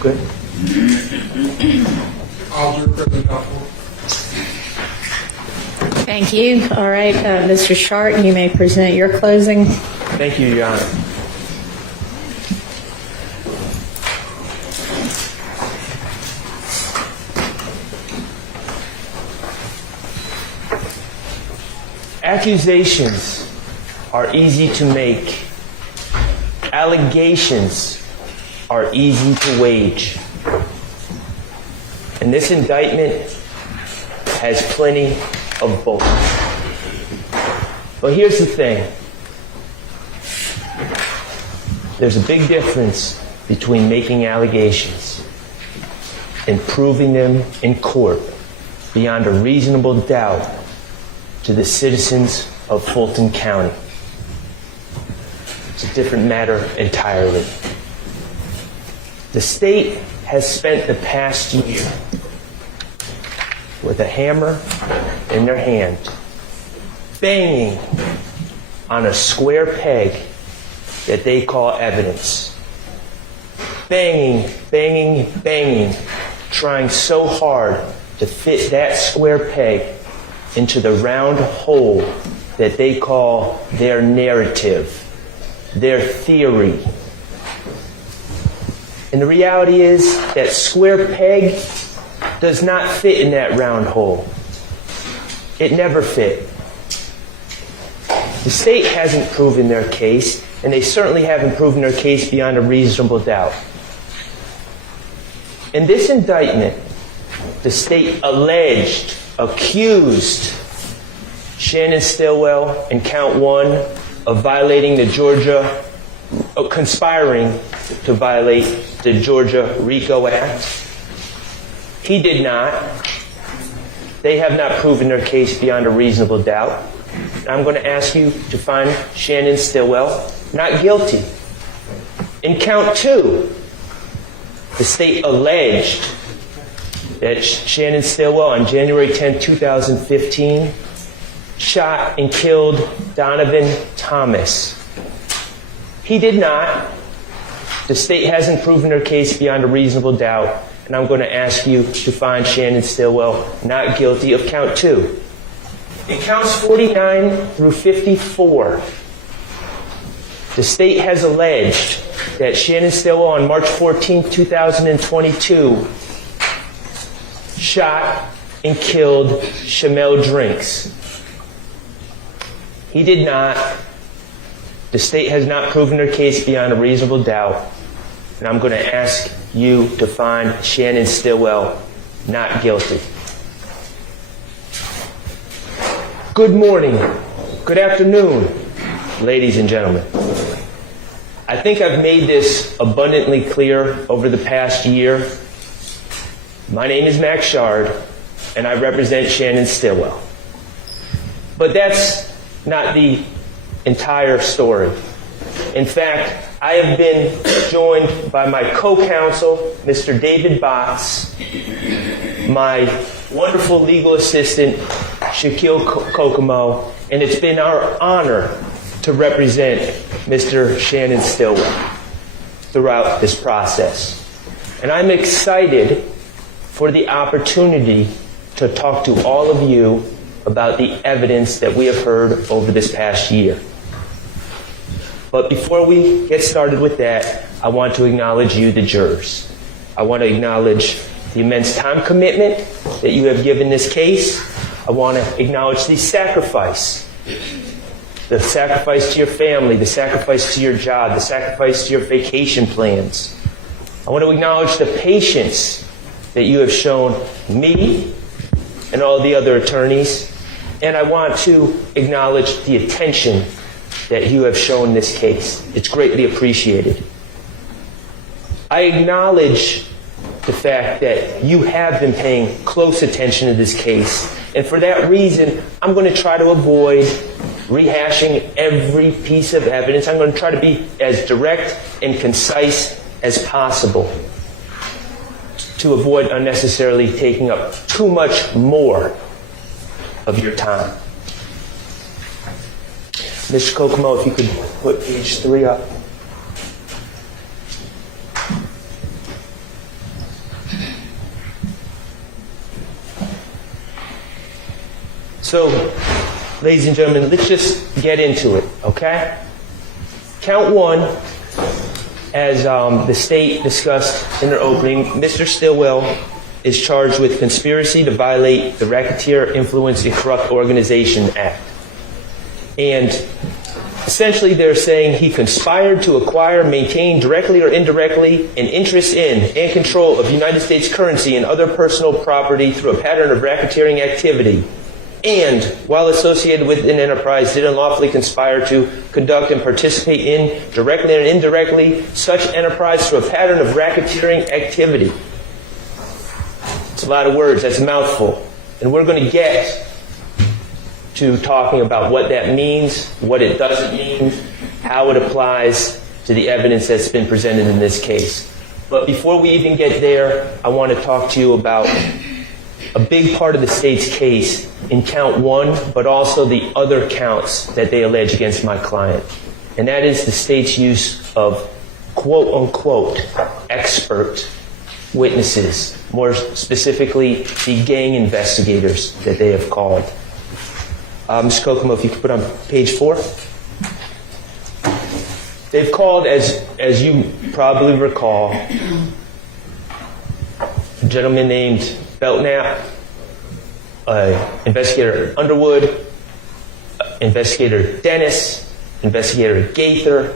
Okay. I'll do President Alford. Thank you. All right, Mr. Shardt, you may present your closing. Thank you, Your Honor. Accusations are easy to make. Allegations are easy to wage. And this indictment has plenty of both. But here's the thing. There's a big difference between making allegations and proving them in court beyond a reasonable doubt to the citizens of Fulton County. It's a different matter entirely. The state has spent the past year with a hammer in their hand, banging on a square peg that they call evidence. Banging, banging, banging, trying so hard to fit that square peg into the round hole that they call their narrative, their theory. And the reality is that square peg does not fit in that round hole. It never fit. The state hasn't proven their case, and they certainly haven't proven their case beyond a reasonable doubt. In this indictment, the state accused Shannon Stillwell in count 1 of violating the Georgia, conspiring to violate the Georgia RICO Act. He did not. They have not proven their case beyond a reasonable doubt. I'm going to ask you to find Shannon Stillwell not guilty. In count 2, the state alleged that Shannon Stillwell on January 10, 2015 shot and killed Donovan Thomas. He did not. The state hasn't proven their case beyond a reasonable doubt, and I'm going to ask you to find Shannon Stillwell not guilty of count 2. In counts 49 through 54, the state has alleged that Shannon Stillwell on March 14, 2022 shot and killed Shamel Drinks. He did not. The state has not proven their case beyond a reasonable doubt. And I'm going to ask you to find Shannon Stillwell not guilty. Good morning. Good afternoon, ladies and gentlemen. I think I've made this abundantly clear over the past year. My name is Max Shardt, and I represent Shannon Stillwell. But that's not the entire story. In fact, I have been joined by my co-counsel, Mr. David Botts, my wonderful legal assistant, Shaquille Kokomo, and it's been our honor to represent Mr. Shannon Stillwell throughout this process. And I'm excited for the opportunity to talk to all of you about the evidence that we have heard over this past year. But before we get started with that, I want to acknowledge you, the jurors. I want to acknowledge the immense time commitment that you have given this case. I want to acknowledge the sacrifice to your family, the sacrifice to your job, the sacrifice to your vacation plans. I want to acknowledge the patience that you have shown me and all the other attorneys. And I want to acknowledge the attention that you have shown this case. It's greatly appreciated. I acknowledge the fact that you have been paying close attention to this case, and for that reason, I'm going to try to avoid rehashing every piece of evidence. I'm going to try to be as direct and concise as possible to avoid unnecessarily taking up too much more of your time. Mr. Kokomo, if you could put page 3 up. So, ladies and gentlemen, let's just get into it, okay? Count 1, as the state discussed in their opening, Mr. Stillwell is charged with conspiracy to violate the Racketeer Influence and Corrupt Organization Act. And essentially they're saying he conspired to acquire, maintain directly or indirectly an interest in and control of United States currency and other personal property through a pattern of racketeering activity, and, while associated with an enterprise, did unlawfully conspire to conduct and participate in, directly and indirectly, such enterprise through a pattern of racketeering activity. It's a lot of words. That's a mouthful. And we're going to get to talking about what that means, what it doesn't mean, how it applies to the evidence that's been presented in this case. But before we even get there, I want to talk to you about a big part of the state's case in count 1, but also the other counts that they allege against my client. And that is the state's use of quote-unquote expert witnesses, more specifically the gang investigators that they have called. Mr. Kokomo, if you could put on page 4. They've called, as you probably recall, a gentleman named Belknap, investigator Underwood, investigator Dennis, investigator Gaither,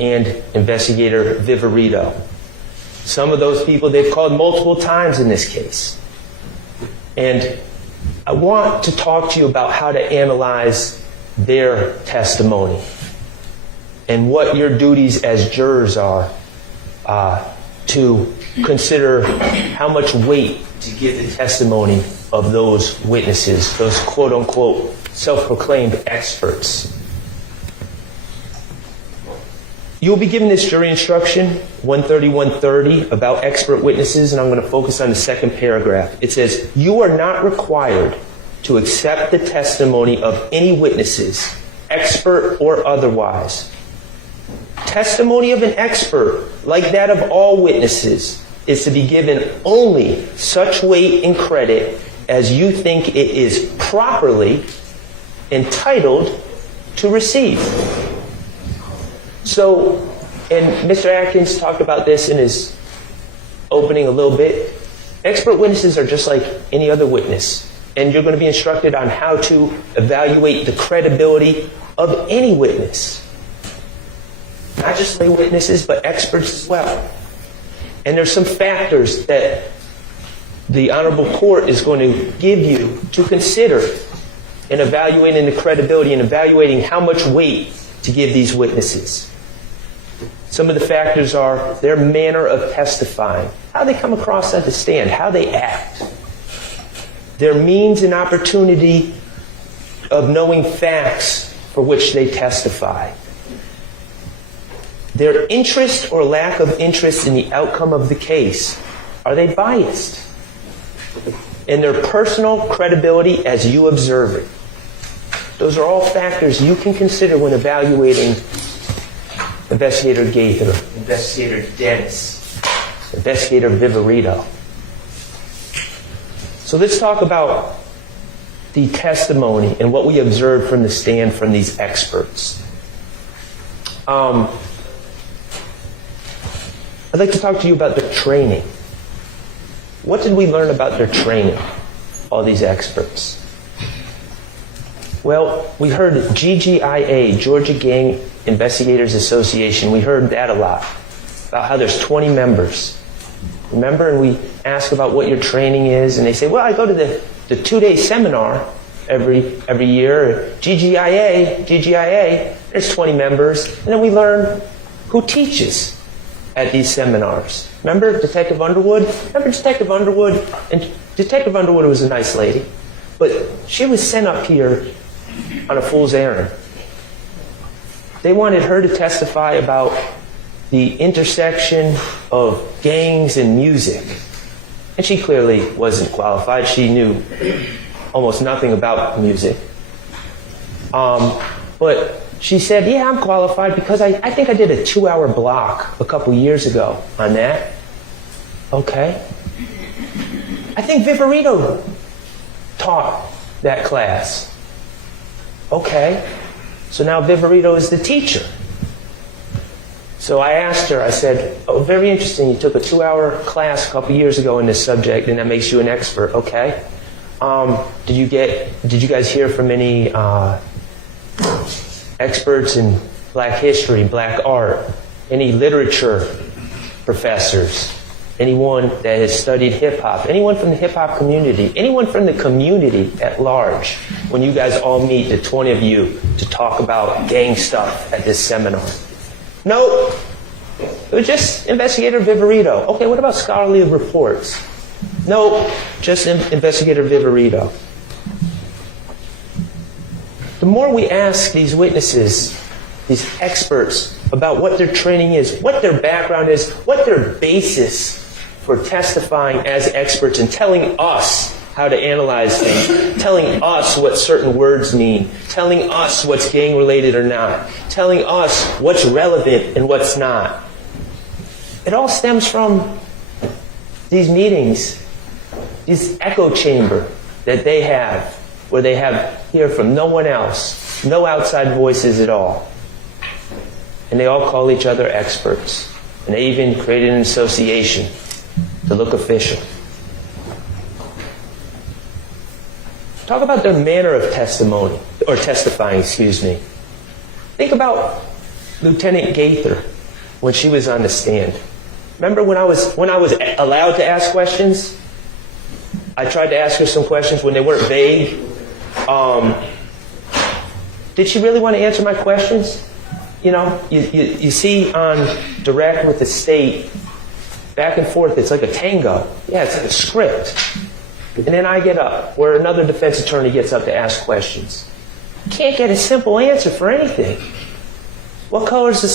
and investigator Viverito. Some of those people they've called multiple times in this case. And I want to talk to you about how to analyze their testimony and what your duties as jurors are to consider how much weight to give the testimony of those witnesses, those quote-unquote self-proclaimed experts. You'll be given this jury instruction, 130-130, about expert witnesses, and I'm going to focus on the second paragraph. It says, you are not required to accept the testimony of any witnesses, expert or otherwise. Testimony of an expert, like that of all witnesses, is to be given only such weight and credit as you think it is properly entitled to receive. So, and Mr. Atkins talked about this in his opening a little bit, expert witnesses are just like any other witness, and you're going to be instructed on how to evaluate the credibility of any witness. Not just lay witnesses, but experts as well. And there's some factors that the Honorable Court is going to give you to consider in evaluating the credibility and evaluating how much weight to give these witnesses. Some of the factors are their manner of testifying, how they come across at the stand, how they act, their means and opportunity of knowing facts for which they testify, their interest or lack of interest in the outcome of the case. Are they biased? And their personal credibility as you observe it. Those are all factors you can consider when evaluating Investigator Gaither, Investigator Dennis, Investigator Viverito. So let's talk about the testimony and what we observed from the stand from these experts. I'd like to talk to you about their training. What did we learn about their training, all these experts? Well, we heard GGIA, Georgia Gang Investigators Association. We heard that a lot, about how there's 20 members. Remember? And we ask about what your training is, and they say, well, I go to the 2-day seminar, every year. GGIA, there's 20 members. And then we learn who teaches at these seminars. Remember Detective Underwood? Remember Detective Underwood? And Detective Underwood was a nice lady, but she was sent up here on a fool's errand. They wanted her to testify about the intersection of gangs and music. And she clearly wasn't qualified. She knew almost nothing about music. But she said, yeah, I'm qualified because I think I did a 2-hour block a couple years ago on that. Okay. I think Viverito taught that class. Okay. So now Viverito is the teacher. So I asked her, I said, oh, very interesting. You took a 2-hour class a couple years ago in this subject, and that makes you an expert. Okay. Did you guys hear from any experts in black history, black art, any literature professors, anyone that has studied hip-hop, anyone from the hip-hop community, anyone from the community at large, when you guys all meet, the 20 of you, to talk about gang stuff at this seminar? Nope. It was just Investigator Viverito. Okay, what about scholarly reports? Nope, just Investigator Viverito. The more we ask these witnesses, these experts, about what their training is, what their background is, what their basis for testifying as experts and telling us how to analyze things, telling us what certain words mean, telling us what's gang-related or not, telling us what's relevant and what's not. It all stems from these meetings, this echo chamber that they have, where they hear from no one else, no outside voices at all. And they all call each other experts. And they even created an association to look official. Talk about their manner of testimony, or testifying, excuse me. Think about Lieutenant Gaither when she was on the stand. Remember when I was allowed to ask questions? I tried to ask her some questions when they weren't vague. Did she really want to answer my questions? You know, you see on direct with the state, back and forth, it's like a tango. Yeah, it's like a script. And then I get up, where another defense attorney gets up to ask questions. Can't get a simple answer for anything. What color is the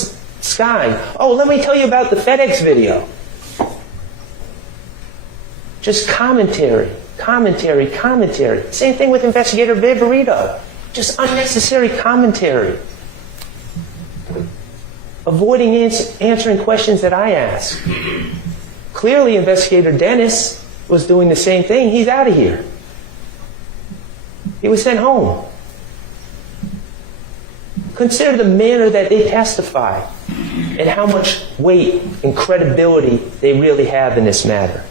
sky? Oh, let me tell you about the FedEx video. Just commentary. Same thing with Investigator Viverito. Just unnecessary commentary. Avoiding answering questions that I ask. Clearly, Investigator Dennis was doing the same thing. He's out of here. He was sent home. Consider the manner that they testify and how much weight and credibility they really have in this matter.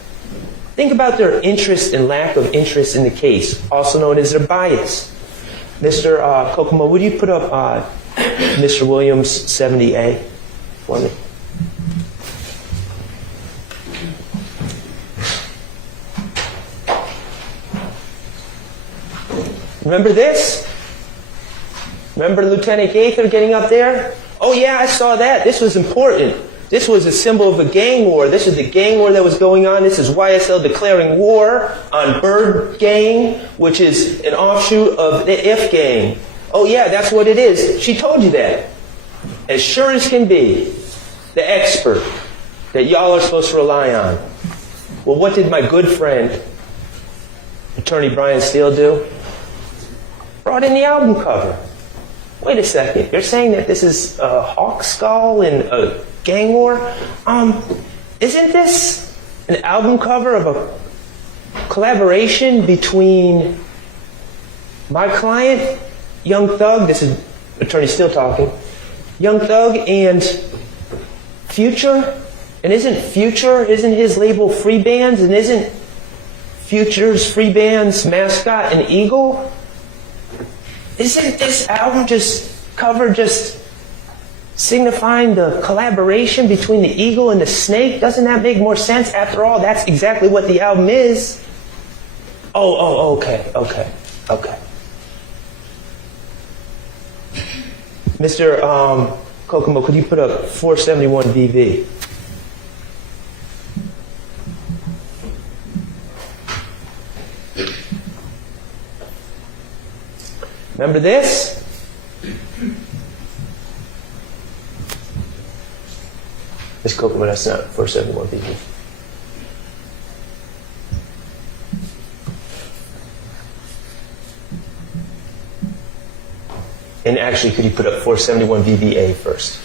Think about their interest and lack of interest in the case, also known as their bias. Mr. Kokomo, would you put up Mr. Williams 70A for me? Remember this? Remember Lieutenant Gaither getting up there? Oh yeah, I saw that. This was important. This was a symbol of a gang war. This is the gang war that was going on. This is YSL declaring war on Bird Gang, which is an offshoot of the If Gang. Oh yeah, that's what it is. She told you that. As sure as can be. The expert that y'all are supposed to rely on. Well, what did my good friend, Attorney Brian Steele, do? Brought in the album cover. Wait a second. You're saying that this is a hawk skull and a gang war? Isn't this an album cover of a collaboration between my client, Young Thug, this is Attorney Steele talking, Young Thug and Future? And isn't his label Free Bands? And isn't Future's Free Bands mascot an eagle? Isn't this album cover just signifying the collaboration between the eagle and the snake? Doesn't that make more sense? After all, that's exactly what the album is. Okay. Mr. Kokomo, could you put up 471 VV? Remember this? Ms. Kokomo, that's not 471 VV. And actually, could you put up 471 VVA first?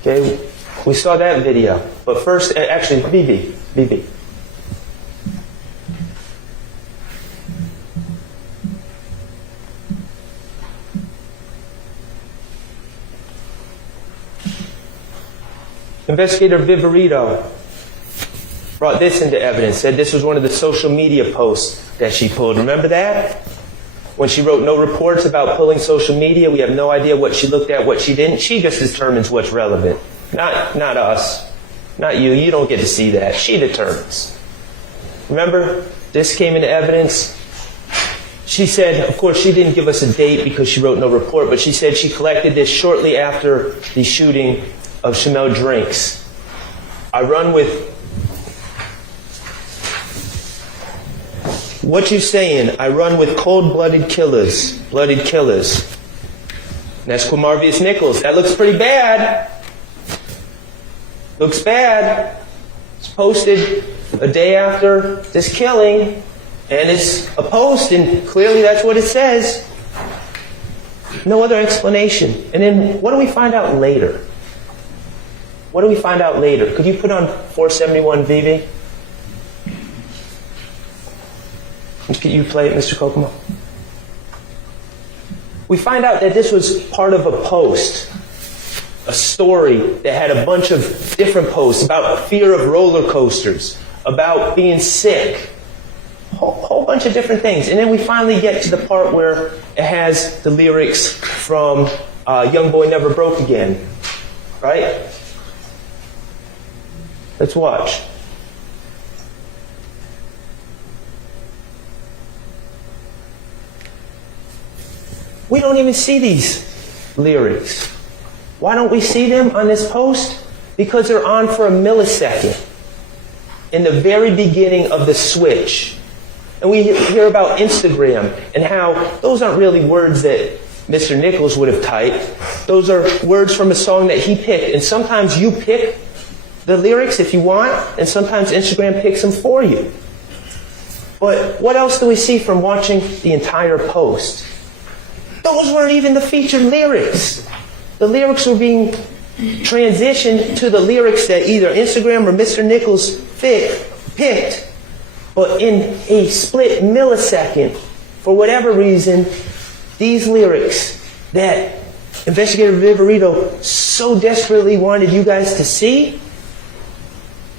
Okay, we saw that video. But first, actually, VV. Investigator Viverito brought this into evidence, said this was one of the social media posts that she pulled. Remember that? When she wrote no reports about pulling social media, we have no idea what she looked at, what she didn't. She just determines what's relevant. Not us. Not you. You don't get to see that. She determines. Remember, this came into evidence. She said, of course, she didn't give us a date because she wrote no report, but she said she collected this shortly after the shooting of Chamel Drinks. I run with... What you saying? I run with cold-blooded killers. Blooded killers. And that's Quamarvius Nichols. That looks pretty bad. Looks bad. It's posted a day after this killing. And it's a post, and clearly that's what it says. No other explanation. And then what do we find out later? What do we find out later? Could you put on 471 VV? Can you play it, Mr. Kokomo? We find out that this was part of a post, a story that had a bunch of different posts about fear of roller coasters, about being sick, a whole bunch of different things. And then we finally get to the part where it has the lyrics from Young Boy Never Broke Again, right? Let's watch. We don't even see these lyrics. Why don't we see them on this post? Because they're on for a millisecond in the very beginning of the switch. And we hear about Instagram and how those aren't really words that Mr. Nichols would have typed. Those are words from a song that he picked. And sometimes you pick the lyrics if you want, and sometimes Instagram picks them for you. But what else do we see from watching the entire post? Those weren't even the featured lyrics. The lyrics were being transitioned to the lyrics that either Instagram or Mr. Nichols picked. But in a split millisecond, for whatever reason, these lyrics that Investigator Viverito so desperately wanted you guys to see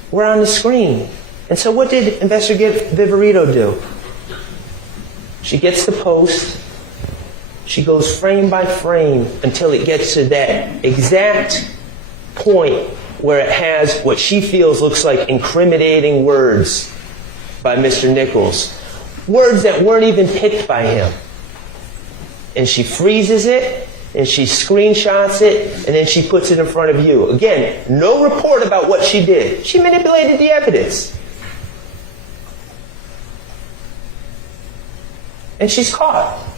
were on the screen. And so what did Investigator Viverito do? She gets the post. She goes frame by frame until it gets to that exact point where it has what she feels looks like incriminating words by Mr. Nichols. Words that weren't even picked by him. And she freezes it, and she screenshots it, and then she puts it in front of you. Again, no report about what she did. She manipulated the evidence. And she's caught.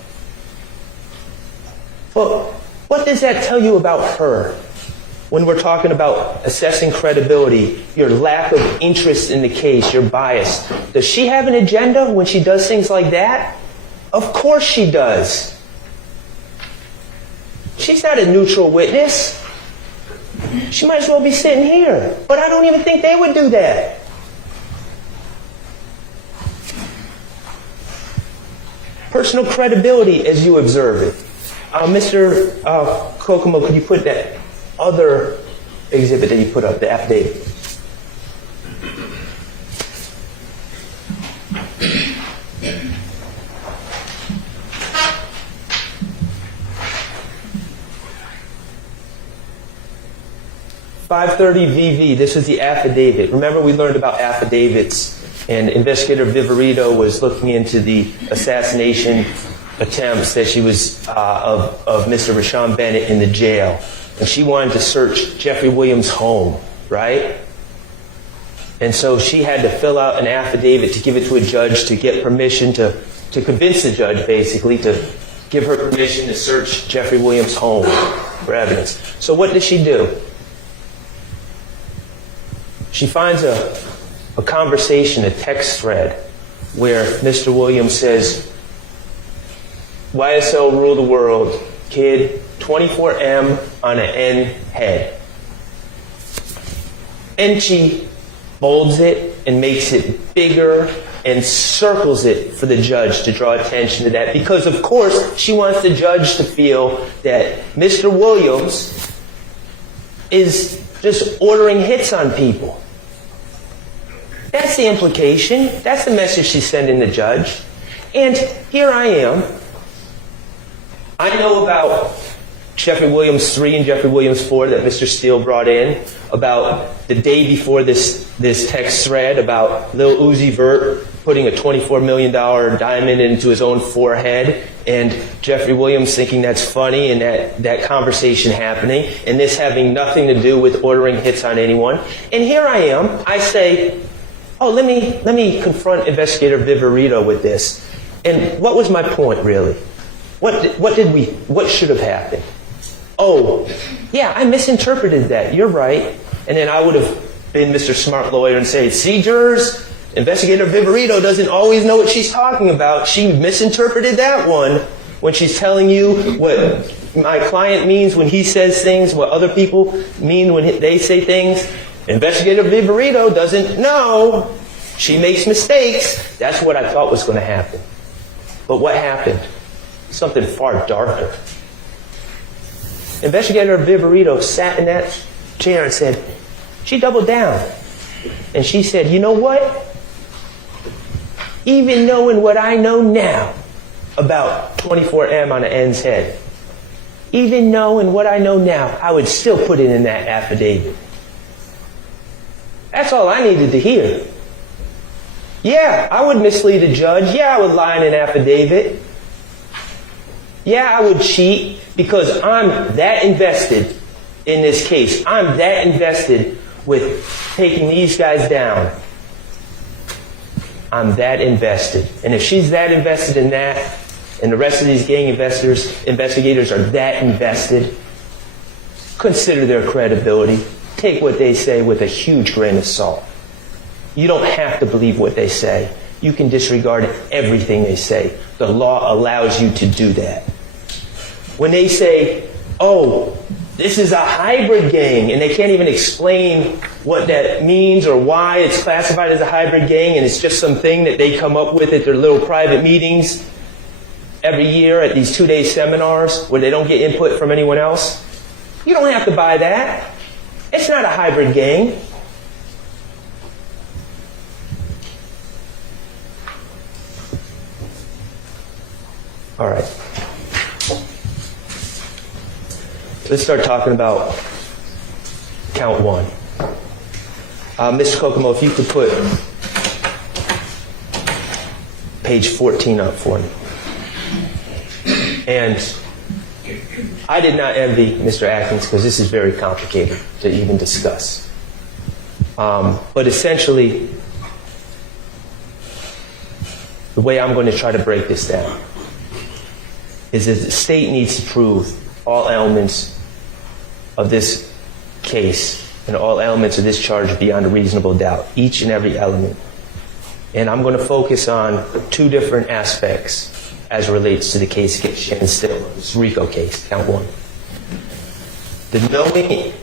But what does that tell you about her? When we're talking about assessing credibility, your lack of interest in the case, your bias. Does she have an agenda when she does things like that? Of course she does. She's not a neutral witness. She might as well be sitting here. But I don't even think they would do that. Personal credibility as you observe it. Mr. Kokomo, could you put that other exhibit that you put up, the affidavit? .530 VV, this is the affidavit. Remember we learned about affidavits And investigator Viverito was looking into the assassination attempts that she was of Mr. Rashawn Bennett in the jail. And she wanted to search Jeffrey Williams' home, right? And so she had to fill out an affidavit to give it to a judge to get permission to convince the judge, basically, to give her permission to search Jeffrey Williams' home for evidence. So what did she do? She finds a conversation, a text thread, where Mr. Williams says, YSL rule the world, kid, 24M on an N head. And she bolds it and makes it bigger and circles it for the judge to draw attention to that, because of course she wants the judge to feel that Mr. Williams is just ordering hits on people. That's the implication. That's the message she's sending the judge. And here I am. I know about Jeffrey Williams 3 and Jeffrey Williams 4 that Mr. Steele brought in, about the day before this text thread about Lil Uzi Vert putting a $24 million diamond into his own forehead, and Jeffrey Williams thinking that's funny, and that conversation happening, and this having nothing to do with ordering hits on anyone. And here I am. I say, oh, let me confront Investigator Viverito with this. And what was my point, really? What should have happened? Oh, yeah, I misinterpreted that. You're right. And then I would have been Mr. Smart Lawyer and say, see, jurors, Investigator Viverito doesn't always know what she's talking about. She misinterpreted that one when she's telling you what my client means when he says things, what other people mean when they say things. Investigator Viverito doesn't know. She makes mistakes. That's what I thought was going to happen. But what happened? Something far darker. Investigator Viverito sat in that chair and said, she doubled down. And she said, you know what? Even knowing what I know now about 24M on an N's head, even knowing what I know now, I would still put it in that affidavit. That's all I needed to hear. Yeah, I would mislead a judge. Yeah, I would lie in an affidavit. Yeah, I would cheat because I'm that invested in this case. I'm that invested with taking these guys down. I'm that invested. And if she's that invested in that, and the rest of these gang investigators are that invested, consider their credibility. Take what they say with a huge grain of salt. You don't have to believe what they say. You can disregard everything they say. The law allows you to do that. When they say, oh, this is a hybrid gang, and they can't even explain what that means or why it's classified as a hybrid gang, and it's just something that they come up with at their little private meetings every year at these 2-day seminars where they don't get input from anyone else. You don't have to buy that. It's not a hybrid gang. All right. Let's start talking about count one. Mr. Kokomo, if you could put page 14 up for me. And I did not envy Mr. Atkins because this is very complicated to even discuss. But essentially, the way I'm going to try to break this down is that the state needs to prove all elements of this case and all elements of this charge beyond a reasonable doubt, each and every element. And I'm going to focus on two different aspects as it relates to the case against Shannon Still, this RICO case, count one. The knowing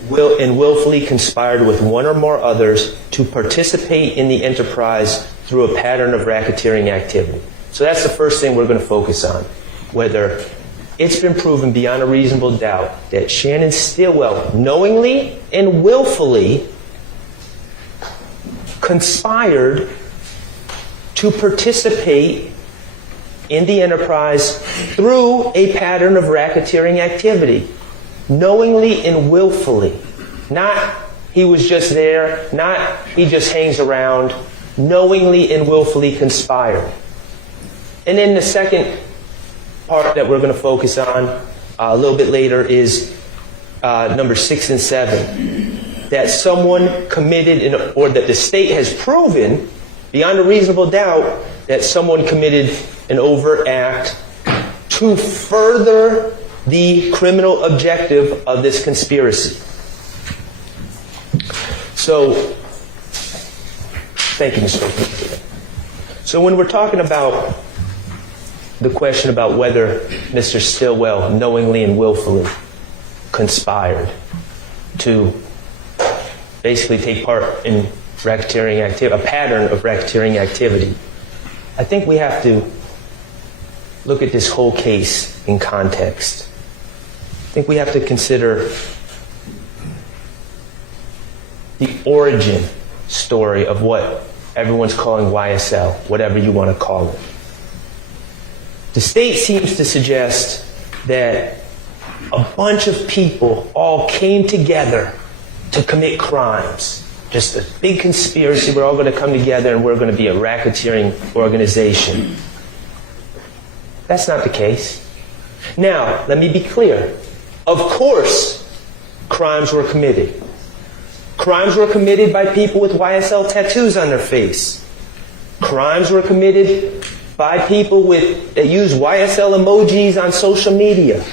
and willfully conspired with one or more others to participate in the enterprise through a pattern of racketeering activity. So that's the first thing we're going to focus on, whether it's been proven beyond a reasonable doubt that Shannon Stillwell knowingly and willfully conspired to participate in the enterprise through a pattern of racketeering activity. Knowingly and willfully. Not he was just there, not he just hangs around, knowingly and willfully conspired. And then the second part that we're going to focus on a little bit later is number 6 and 7. That someone committed, or that the state has proven beyond a reasonable doubt that someone committed an overt act to further the criminal objective of this conspiracy. So, thank you, Mr. President. So when we're talking about the question about whether Mr. Stillwell knowingly and willfully conspired to basically take part in racketeering activity, a pattern of racketeering activity, I think we have to look at this whole case in context. I think we have to consider the origin story of what everyone's calling YSL, whatever you want to call it. The state seems to suggest that a bunch of people all came together to commit crimes. Just a big conspiracy. We're all going to come together and we're going to be a racketeering organization. That's not the case. Now, let me be clear. Of course, crimes were committed. Crimes were committed by people with YSL tattoos on their face. Crimes were committed by people that use YSL emojis on social media.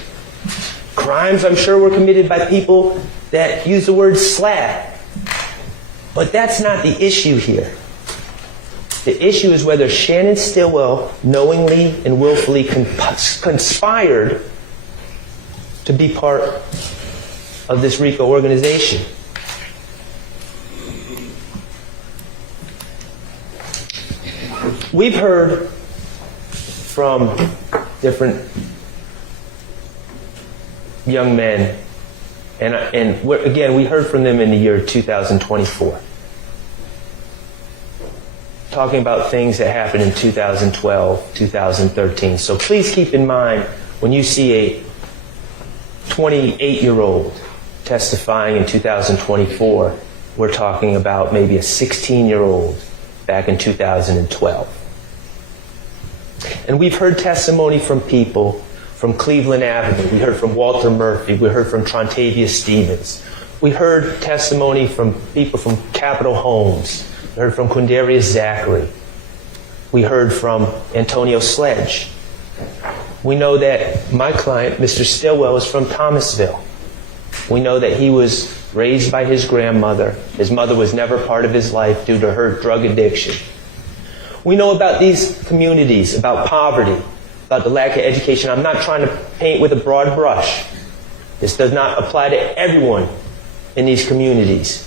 Crimes, I'm sure, were committed by people that use the word slap. But that's not the issue here. The issue is whether Shannon Stillwell knowingly and willfully conspired to be part of this RICO organization. We've heard from different young men, and we heard from them in the year 2024. Talking about things that happened in 2012, 2013. So please keep in mind when you see a 28-year-old testifying in 2024, we're talking about maybe a 16-year-old back in 2012. And we've heard testimony from people from Cleveland Avenue. We heard from Walter Murphy. We heard from Trontavia Stevens. We heard testimony from people from Capitol Homes. We heard from Quindarius Zachary. We heard from Antonio Sledge. We know that my client, Mr. Stillwell, is from Thomasville. We know that he was raised by his grandmother. His mother was never part of his life due to her drug addiction. We know about these communities, about poverty, about the lack of education. I'm not trying to paint with a broad brush. This does not apply to everyone in these communities.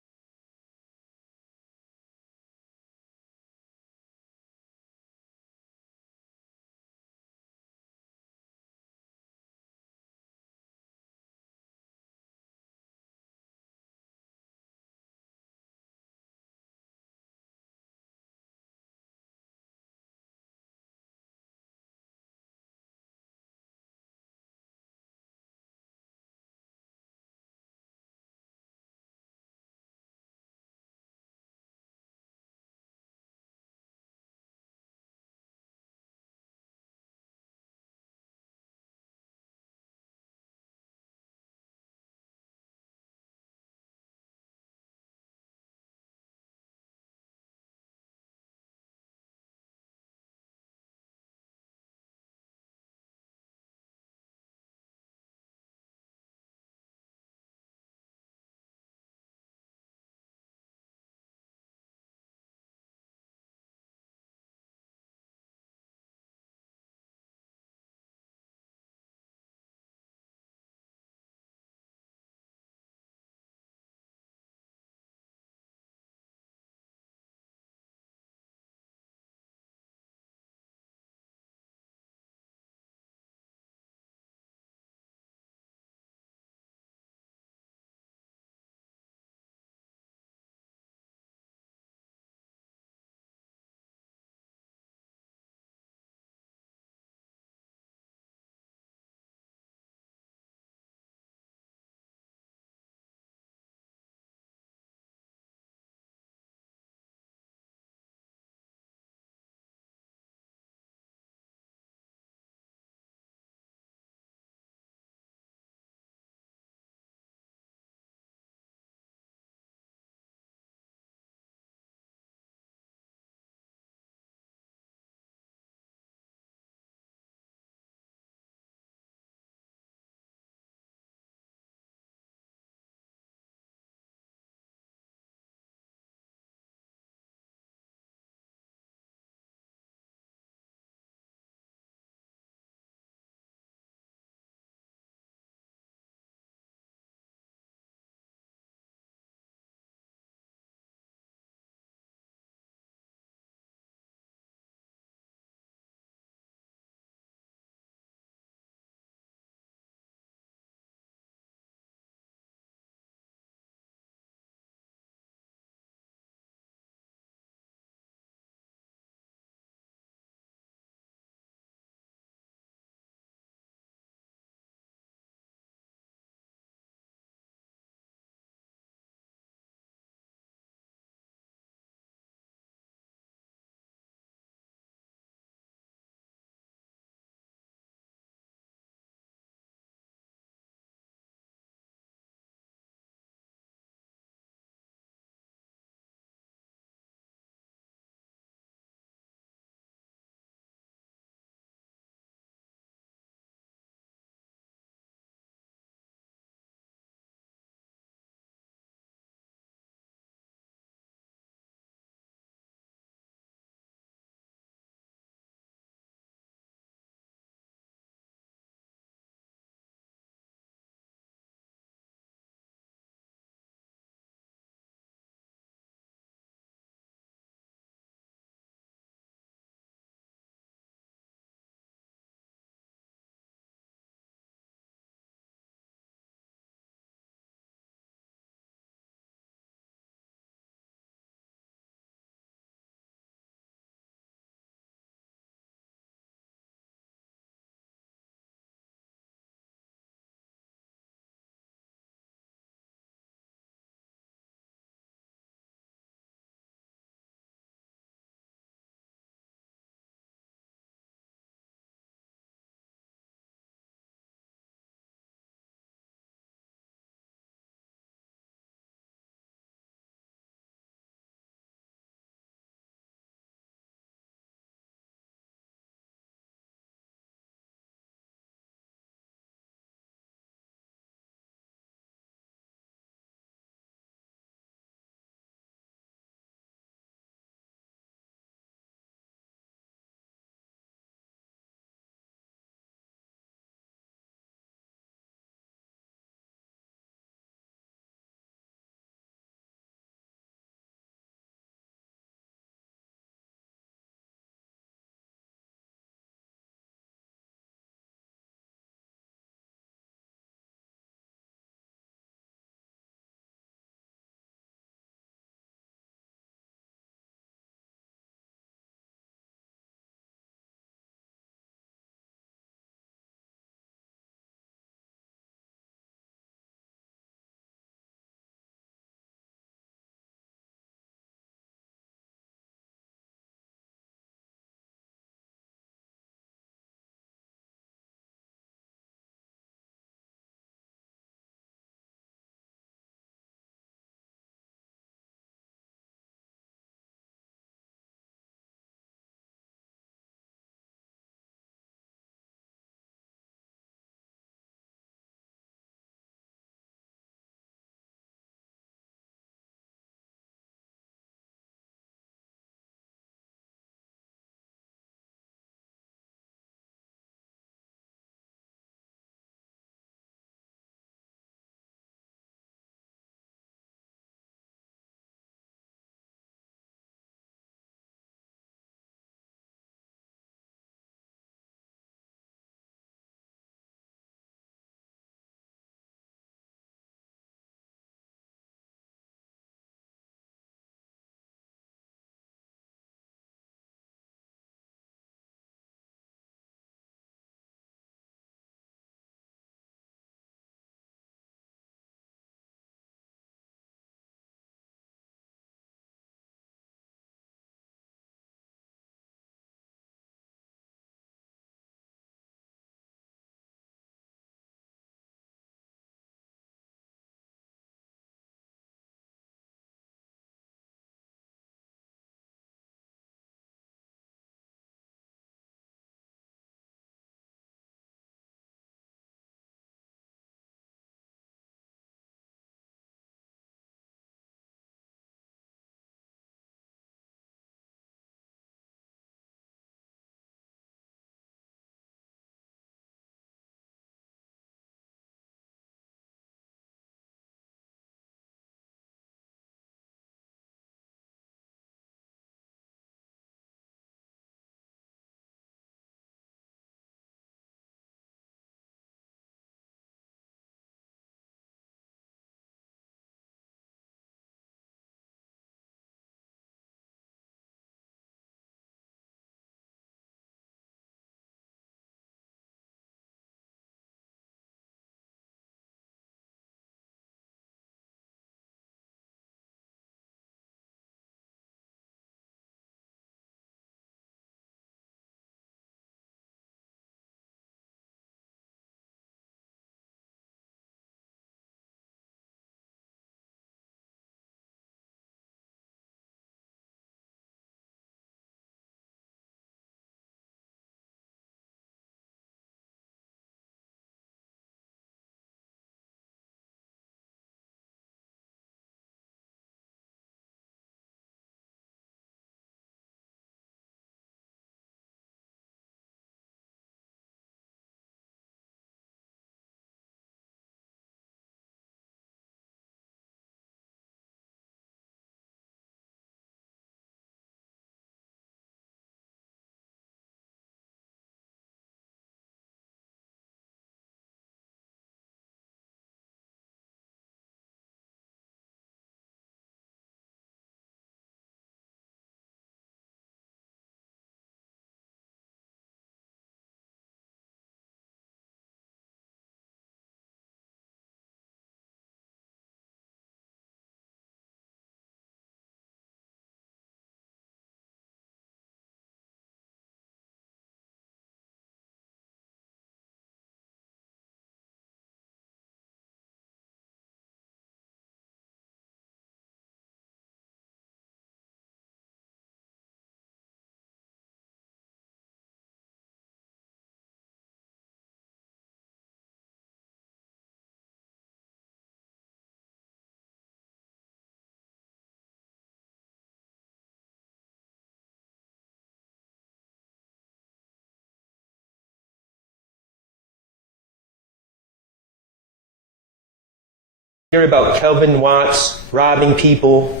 hear about Kelvin Watts robbing people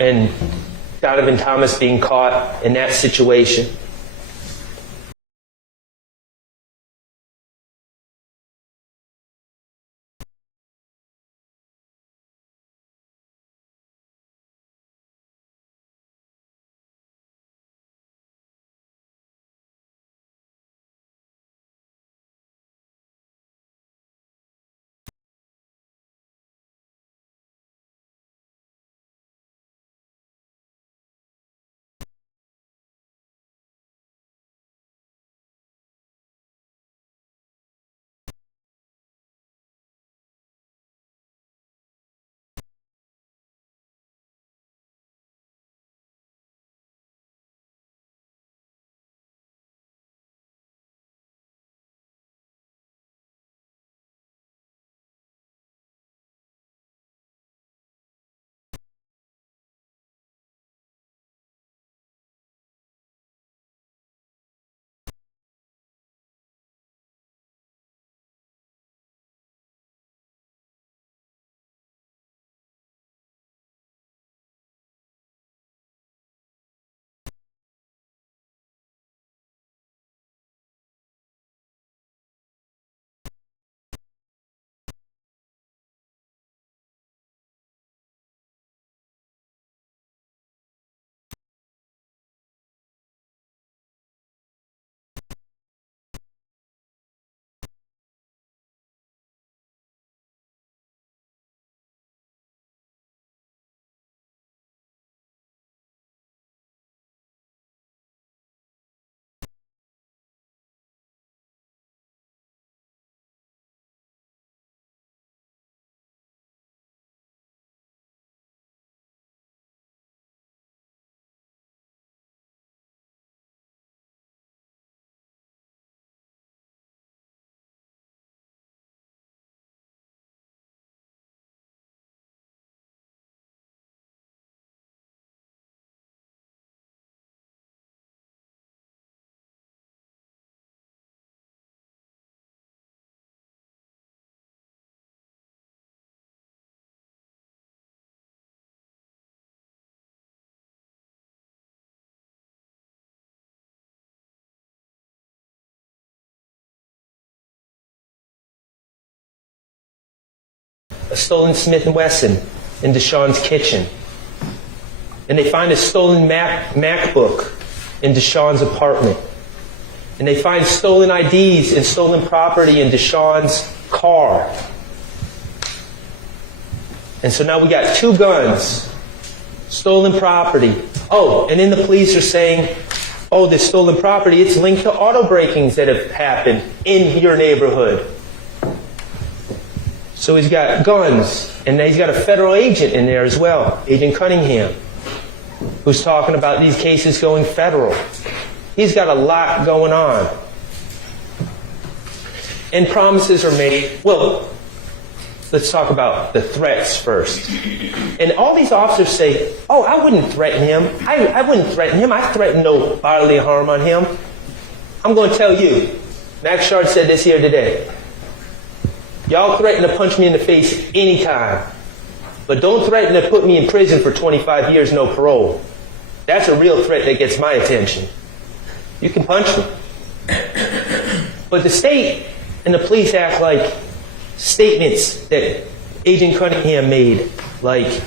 and Donovan Thomas being caught in that situation. A stolen Smith & Wesson in Deshaun's kitchen. And they find a stolen MacBook in Deshaun's apartment. And they find stolen IDs and stolen property in Deshaun's car. And so now we got 2 guns, stolen property. Oh, and then the police are saying, oh, this stolen property, it's linked to auto breakings that have happened in your neighborhood. So he's got guns, and he's got a federal agent in there as well, Agent Cunningham, who's talking about these cases going federal. He's got a lot going on. And promises are made. Well, let's talk about the threats first. And all these officers say, oh, I wouldn't threaten him. I wouldn't threaten him. I threaten no bodily harm on him. I'm going to tell you, Max Shardt said this here today. Y'all threaten to punch me in the face anytime. But don't threaten to put me in prison for 25 years, no parole. That's a real threat that gets my attention. You can punch me. But the state and the police act like statements that Agent Cunningham made, like,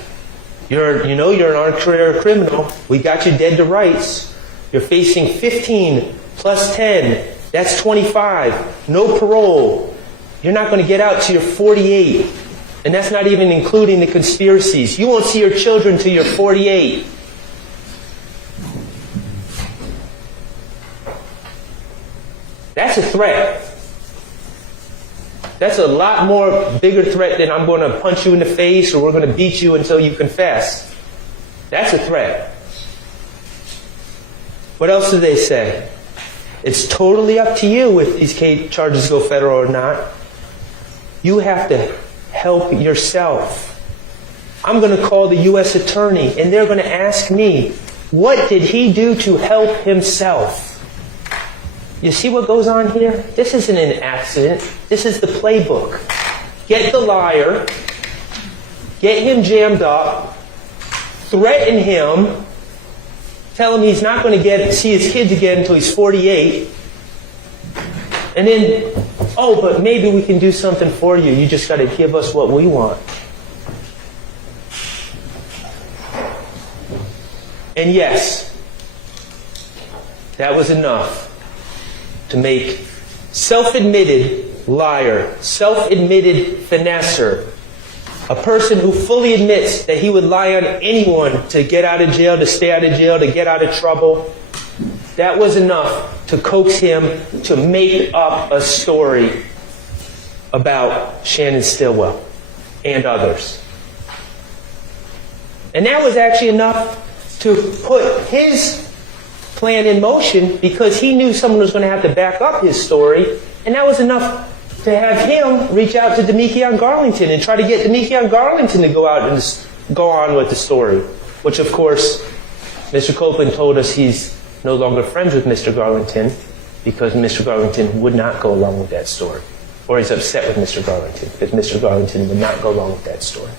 you're an armed career criminal. We got you dead to rights. You're facing 15 plus 10. That's 25. No parole. You're not going to get out till you're 48. And that's not even including the conspiracies. You won't see your children till you're 48. That's a threat. That's a lot more bigger threat than I'm going to punch you in the face or we're going to beat you until you confess. That's a threat. What else do they say? It's totally up to you if these charges go federal or not. You have to help yourself. I'm going to call the U.S. attorney and they're going to ask me, what did he do to help himself? You see what goes on here? This isn't an accident. This is the playbook. get the liar, get him jammed up, threaten him, tell him he's not going to see his kids again until he's 48, and then, oh, but maybe we can do something for you. You just got to give us what we want. And yes, that was enough to make self-admitted liar, self-admitted finesser, a person who fully admits that he would lie on anyone to get out of jail, to stay out of jail, to get out of trouble. That was enough to coax him to make up a story about Shannon Stillwell and others. And that was actually enough to put his plan in motion, because he knew someone was going to have to back up his story. And that was enough to have him reach out to Demekion Garlington and try to get Demekion Garlington to go out and go on with the story. Which, of course, Mr. Copeland told us he's no longer friends with Mr. Garlington because Mr. Garlington would not go along with that story. Or he's upset with Mr. Garlington because Mr. Garlington would not go along with that story.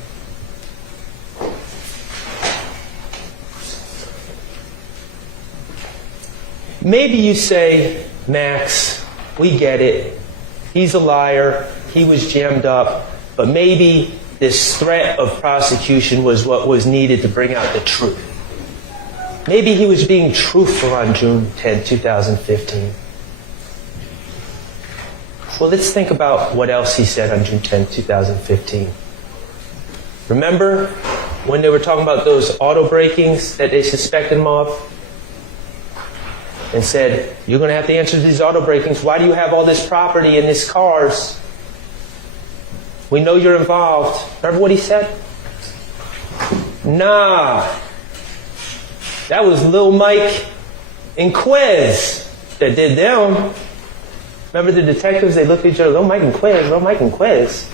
Maybe you say, Max, we get it. He's a liar. He was jammed up. But maybe this threat of prosecution was what was needed to bring out the truth. Maybe he was being truthful on June 10, 2015. Well, let's think about what else he said on June 10, 2015. Remember when they were talking about those auto breakings that they suspected him of? And said, you're going to have to answer these auto breakings. Why do you have all this property and these cars? We know you're involved. Remember what he said? Nah. That was Lil Mike and Quez that did them. Remember the detectives? They looked at each other, Lil Mike and Quez, Lil Mike and Quez.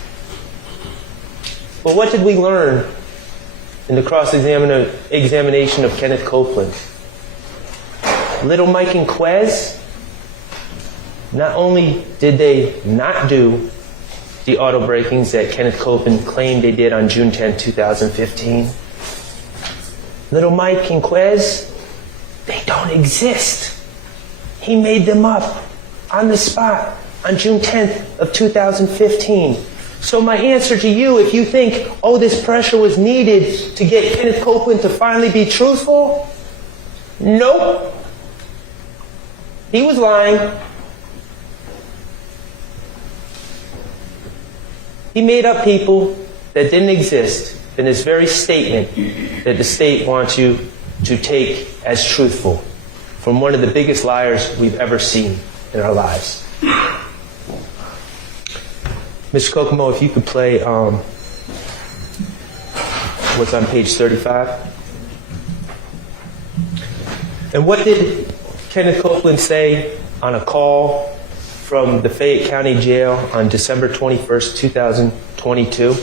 Well, what did we learn in the cross-examination of Kenneth Copeland? Little Mike and Quez, not only did they not do the auto breakings that Kenneth Copeland claimed they did on June 10, 2015, Little Mike and Quez, they don't exist. He made them up on the spot on June 10th of 2015. So my answer to you, if you think, oh, this pressure was needed to get Kenneth Copeland to finally be truthful, nope. He was lying. He made up people that didn't exist in this very statement that the state wants you to take as truthful from one of the biggest liars we've ever seen in our lives. Mr. Kokomo, if you could play what's on page 35. And what did Kenneth Copeland say on a call from the Fayette County Jail on December 21st, 2022,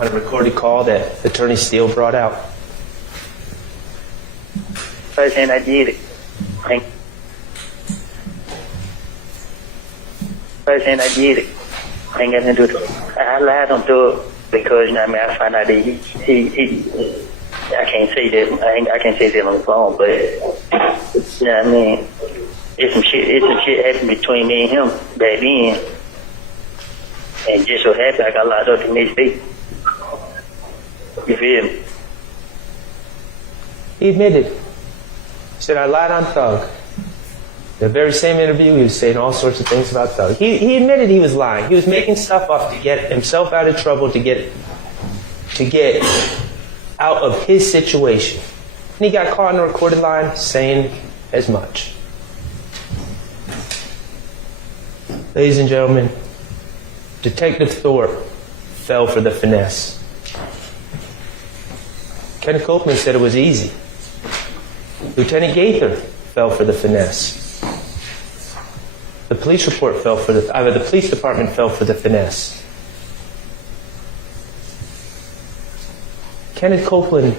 on a recorded call that Attorney Steele brought out? First thing I did, I ain't got into it. I lied on to it because, I found out that he I can't say that. I can't say that on the phone, but it's some shit happened between me and him back then, and just so happened I got locked up the next day. You feel me? He admitted. He said, I lied on Thug. The very same interview, he was saying all sorts of things about Thug. He admitted he was lying. He was making stuff up to get himself out of trouble, to get out of his situation. And he got caught in a recorded line saying as much. Ladies and gentlemen, Detective Thorpe fell for the finesse. Kenneth Copeland said it was easy. Lieutenant Gaither fell for the finesse. The police report fell for the police department fell for the finesse. Kenneth Copeland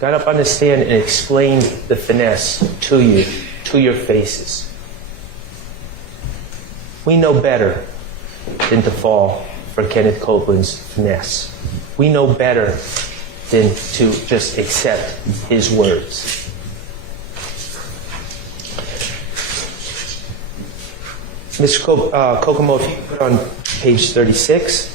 got up on the stand and explained the finesse to you, to your faces. We know better than to fall for Kenneth Copeland's finesse. We know better than to just accept his words. Mr. Kokomo, if you could put on page 36.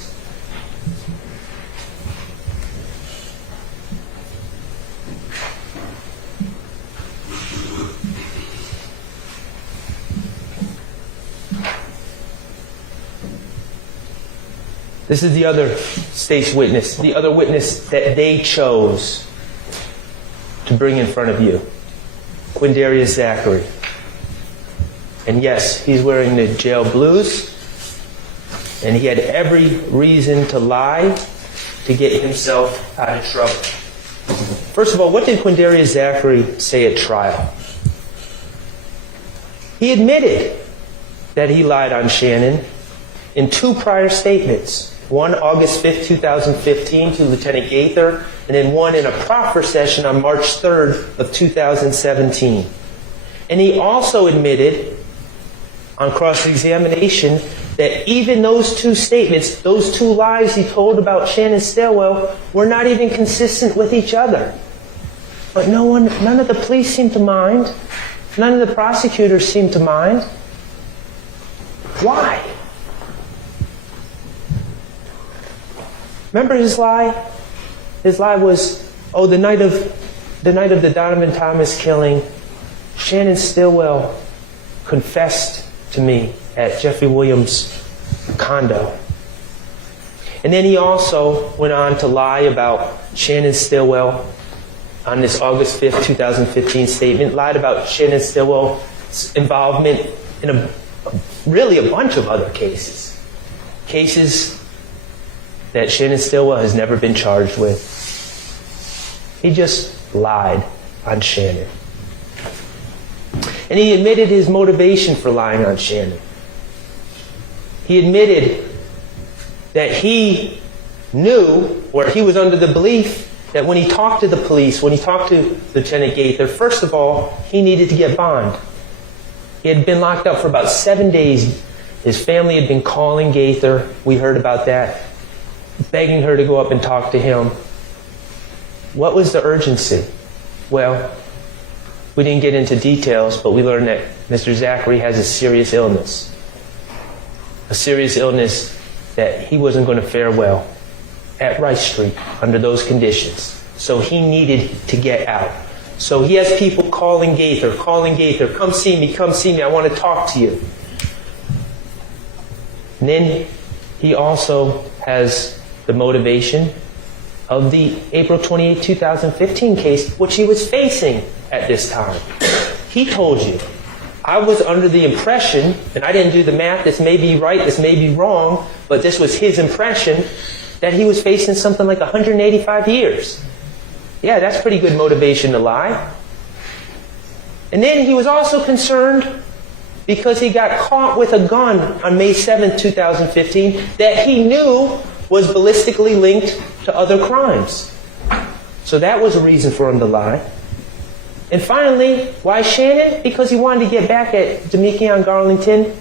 This is the other state's witness, the other witness that they chose to bring in front of you, Quindarius Zachary. And yes, he's wearing the jail blues, and he had every reason to lie to get himself out of trouble. First of all, what did Quindarius Zachary say at trial? He admitted that he lied on Shannon in two prior statements. One August 5th, 2015 to Lieutenant Gaither, and then one in a proffer session on March 3rd of 2017. And he also admitted on cross-examination that even those two statements, those two lies he told about Shannon Stillwell, were not even consistent with each other. But none of the police seemed to mind. None of the prosecutors seemed to mind. Why? Remember his lie? His lie was, the night of the Donovan Thomas killing, Shannon Stillwell confessed to me at Jeffrey Williams' condo. And then he also went on to lie about Shannon Stillwell on this August 5th, 2015 statement, lied about Shannon Stillwell's involvement in really a bunch of other cases. Cases that Shannon Stillwell has never been charged with. He just lied on Shannon. And he admitted his motivation for lying on Shannon. He admitted that he knew, or he was under the belief, that when he talked to the police, when he talked to Lieutenant Gaither, first of all, he needed to get bond. He had been locked up for about 7 days. His family had been calling Gaither. We heard about that. Begging her to go up and talk to him. What was the urgency? Well, we didn't get into details, but we learned that Mr. Zachary has a serious illness. A serious illness that he wasn't going to fare well at Rice Street under those conditions. So he needed to get out. So he has people calling Gaither, come see me, I want to talk to you. And then he also has the motivation of the April 28, 2015 case, which he was facing at this time. He told you, I was under the impression, and I didn't do the math, this may be right, this may be wrong, but this was his impression, that he was facing something like 185 years. Yeah, that's pretty good motivation to lie. And then he was also concerned because he got caught with a gun on May 7, 2015 that he knew was ballistically linked to other crimes. So that was a reason for him to lie. And finally, why Shannon? Because he wanted to get back at Demekion Garlington,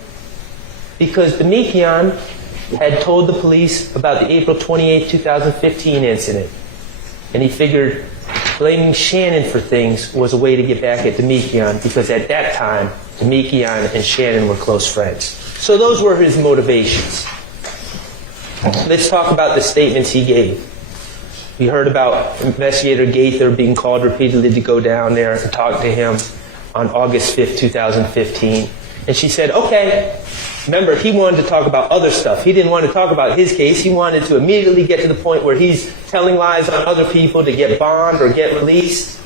because Demekion had told the police about the April 28, 2015 incident. And he figured blaming Shannon for things was a way to get back at Demekion, because at that time, Demekion and Shannon were close friends. So those were his motivations. Let's talk about the statements he gave. We heard about Investigator Gaither being called repeatedly to go down there and talk to him on August 5th, 2015. And she said, okay. Remember, he wanted to talk about other stuff. He didn't want to talk about his case. He wanted to immediately get to the point where he's telling lies on other people to get bond or get released,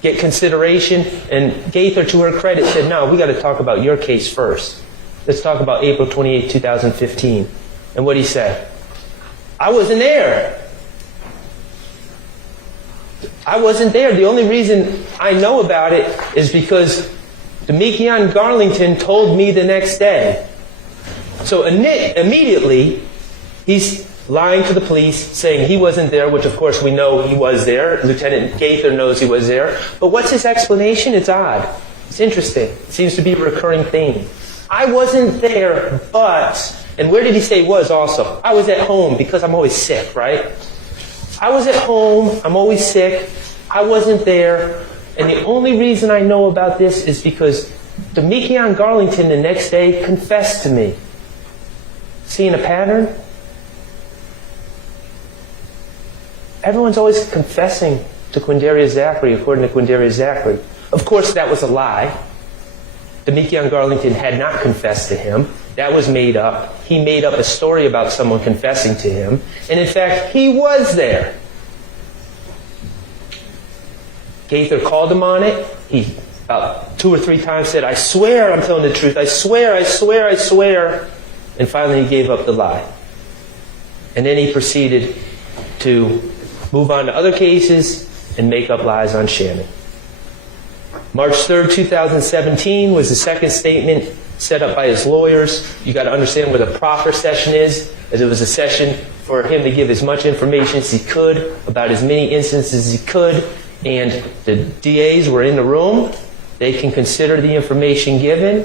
get consideration. And Gaither, to her credit, said, no, we got to talk about your case first. Let's talk about April 28, 2015. And what he said, I wasn't there. I wasn't there. The only reason I know about it is because Demekion Garlington told me the next day. So immediately, he's lying to the police, saying he wasn't there, which of course we know he was there. Lieutenant Gaither knows he was there. But what's his explanation? It's odd. It's interesting. It seems to be a recurring theme. I wasn't there, but And where did he say he was also? I was at home because I'm always sick, right? I was at home, I'm always sick, I wasn't there, and the only reason I know about this is because Demekion Garlington the next day confessed to me. Seeing a pattern? Everyone's always confessing to Quindarius Zachary, according to Quindarius Zachary. Of course, that was a lie. Demekion Garlington had not confessed to him. That was made up. He made up a story about someone confessing to him. And in fact, he was there. Gaither called him on it. He about 2 or 3 times said, I swear I'm telling the truth. I swear, I swear, I swear. And finally he gave up the lie. And then he proceeded to move on to other cases and make up lies on Shannon. March 3rd, 2017 was the second statement set up by his lawyers. You got to understand what a proffer session is, as it was a session for him to give as much information as he could about as many instances as he could, and the DAs were in the room. They can consider the information given,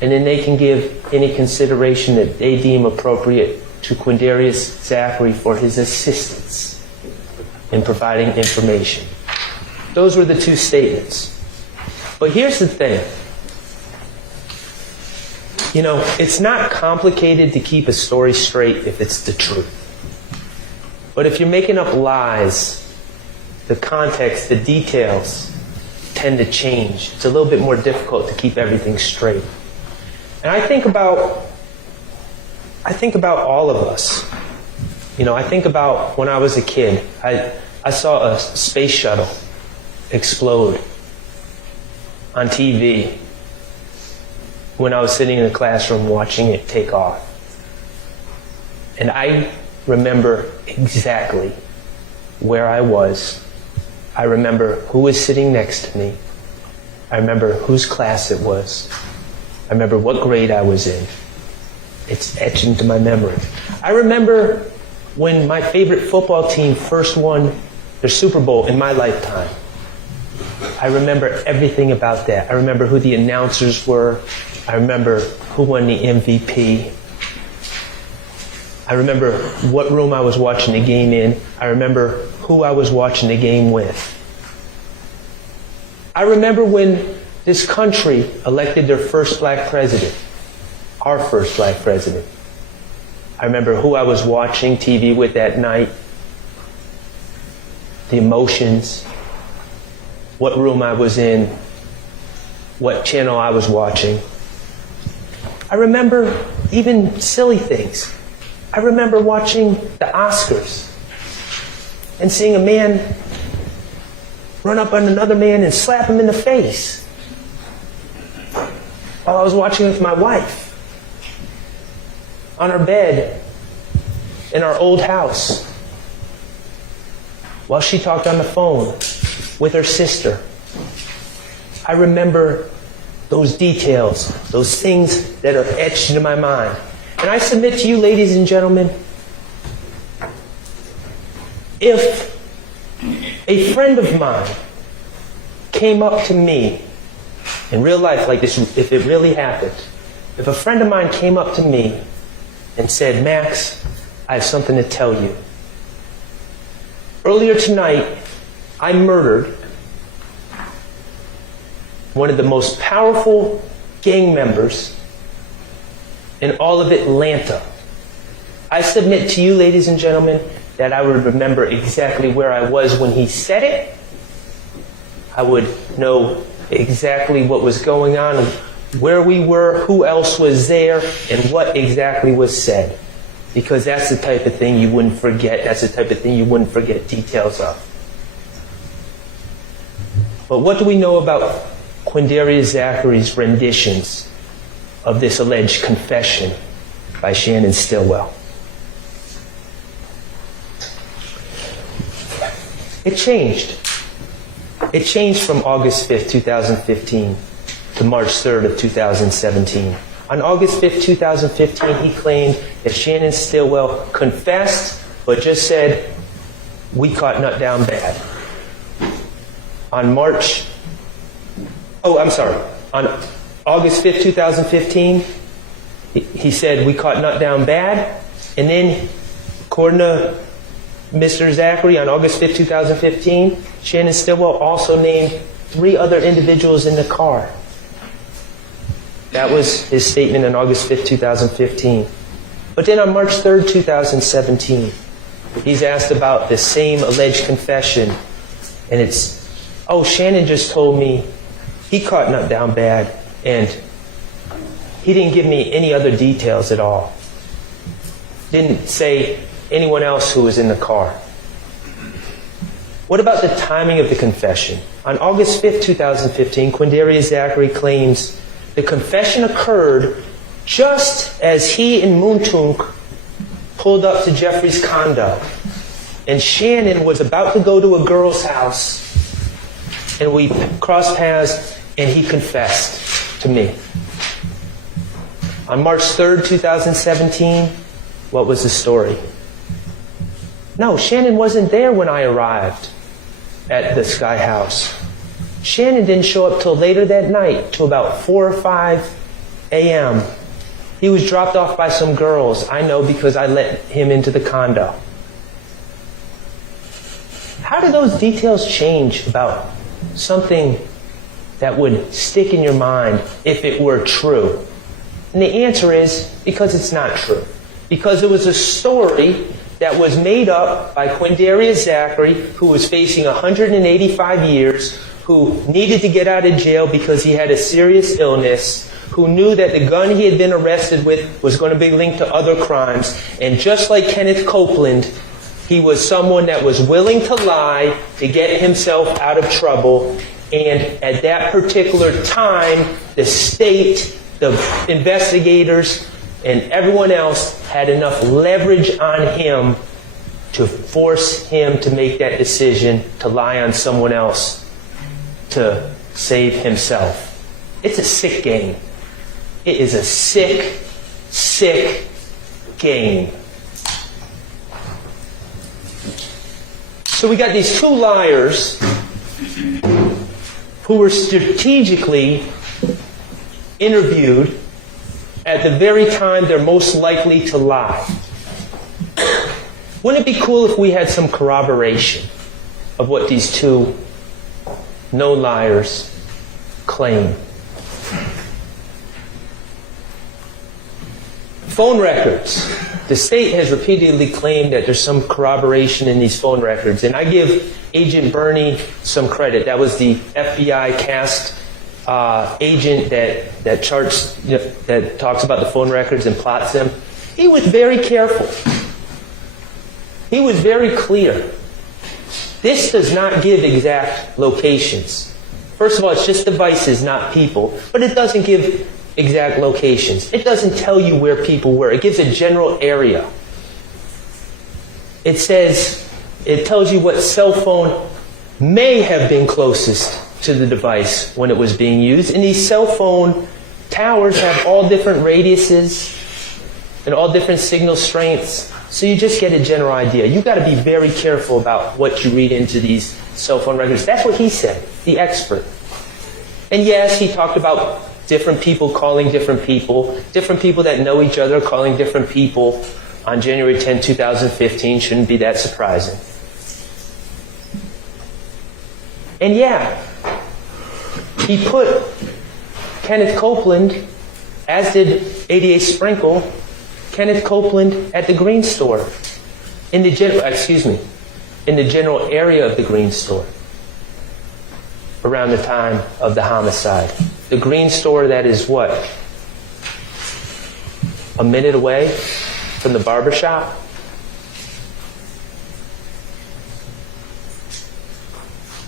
and then they can give any consideration that they deem appropriate to Quindarius Zachary for his assistance in providing information. Those were the 2 statements. But here's the thing. You know, it's not complicated to keep a story straight if it's the truth. But if you're making up lies, the context, the details tend to change. It's a little bit more difficult to keep everything straight. And I think about all of us. You know, I think about when I was a kid. I saw a space shuttle explode on TV when I was sitting in the classroom watching it take off. And I remember exactly where I was. I remember who was sitting next to me. I remember whose class it was. I remember what grade I was in. It's etched into my memory. I remember when my favorite football team first won their Super Bowl in my lifetime. I remember everything about that. I remember who the announcers were. I remember who won the MVP. I remember what room I was watching the game in. I remember who I was watching the game with. I remember when this country elected their first black president, our first black president. I remember who I was watching TV with that night, the emotions, what room I was in, what channel I was watching. I remember even silly things. I remember watching the Oscars and seeing a man run up on another man and slap him in the face while I was watching with my wife on our bed in our old house while she talked on the phone with her sister. I remember those details, those things that are etched into my mind. And I submit to you, ladies and gentlemen, if a friend of mine came up to me in real life like this, if it really happened, if a friend of mine came up to me and said, Max, I have something to tell you. Earlier tonight, I murdered one of the most powerful gang members in all of Atlanta. I submit to you, ladies and gentlemen, that I would remember exactly where I was when he said it. I would know exactly what was going on, where we were, who else was there, and what exactly was said. Because that's the type of thing you wouldn't forget. That's the type of thing you wouldn't forget details of. But what do we know about Quindarius Zachary's renditions of this alleged confession by Shannon Stillwell? It changed. It changed from August 5th, 2015 to March 3rd of 2017. On August 5th, 2015, he claimed that Shannon Stillwell confessed, but just said, we caught Nut down bad. On August 5th, 2015, He said, we caught Nut down bad. And then, according to Mr. Zachary, on August 5th, 2015, Shannon Stillwell also named 3 other individuals in the car. That was his statement on August 5th, 2015. But then on March 3rd, 2017, he's asked about the same alleged confession. And it's, oh, Shannon just told me he caught Nut down bad, and he didn't give me any other details at all. Didn't say anyone else who was in the car. What about the timing of the confession? On August 5th, 2015, Quindarius Zachary claims the confession occurred just as he and Muntunk pulled up to Jeffrey's condo. And Shannon was about to go to a girl's house, and we crossed paths, and he confessed to me. On March 3rd, 2017, what was the story? No, Shannon wasn't there when I arrived at the Sky House. Shannon didn't show up till later that night, till about 4 or 5 a.m. He was dropped off by some girls. I know because I let him into the condo. How do those details change about something that would stick in your mind if it were true? And the answer is because it's not true. Because it was a story that was made up by Quindarius Zachary, who was facing 185 years, who needed to get out of jail because he had a serious illness, who knew that the gun he had been arrested with was going to be linked to other crimes. And just like Kenneth Copeland, he was someone that was willing to lie to get himself out of trouble. And at that particular time, the state, the investigators, and everyone else had enough leverage on him to force him to make that decision to lie on someone else to save himself. It's a sick game. It is a sick, sick game. So we got these 2 liars who were strategically interviewed at the very time they're most likely to lie. Wouldn't it be cool if we had some corroboration of what these 2 known liars claim? Phone records. The state has repeatedly claimed that there's some corroboration in these phone records, and I give Agent Bernie some credit. That was the FBI cast agent that charts, that talks about the phone records and plots them. He was very careful. He was very clear. This does not give exact locations. First of all, it's just devices, not people. But it doesn't give exact locations. It doesn't tell you where people were. It gives a general area. It tells you what cell phone may have been closest to the device when it was being used. And these cell phone towers have all different radiuses and all different signal strengths. So you just get a general idea. You've got to be very careful about what you read into these cell phone records. That's what he said, the expert. And yes, he talked about different people calling different people that know each other calling different people on January 10, 2015. Shouldn't be that surprising. And yeah, he put Kenneth Copeland, as did ADA Sprinkle, Kenneth Copeland at the Green Store, in the general area of the Green Store around the time of the homicide. The Green Store that is what? A minute away from the barber shop?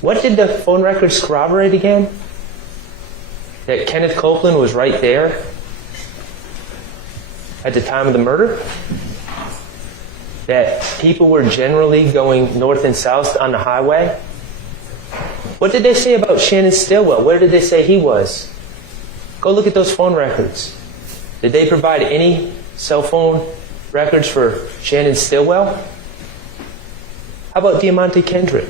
What did the phone records corroborate again? That Kenneth Copeland was right there at the time of the murder? That people were generally going north and south on the highway? What did they say about Shannon Stillwell? Where did they say he was? Go look at those phone records. Did they provide any cell phone records for Shannon Stillwell? How about Diamante Kendrick?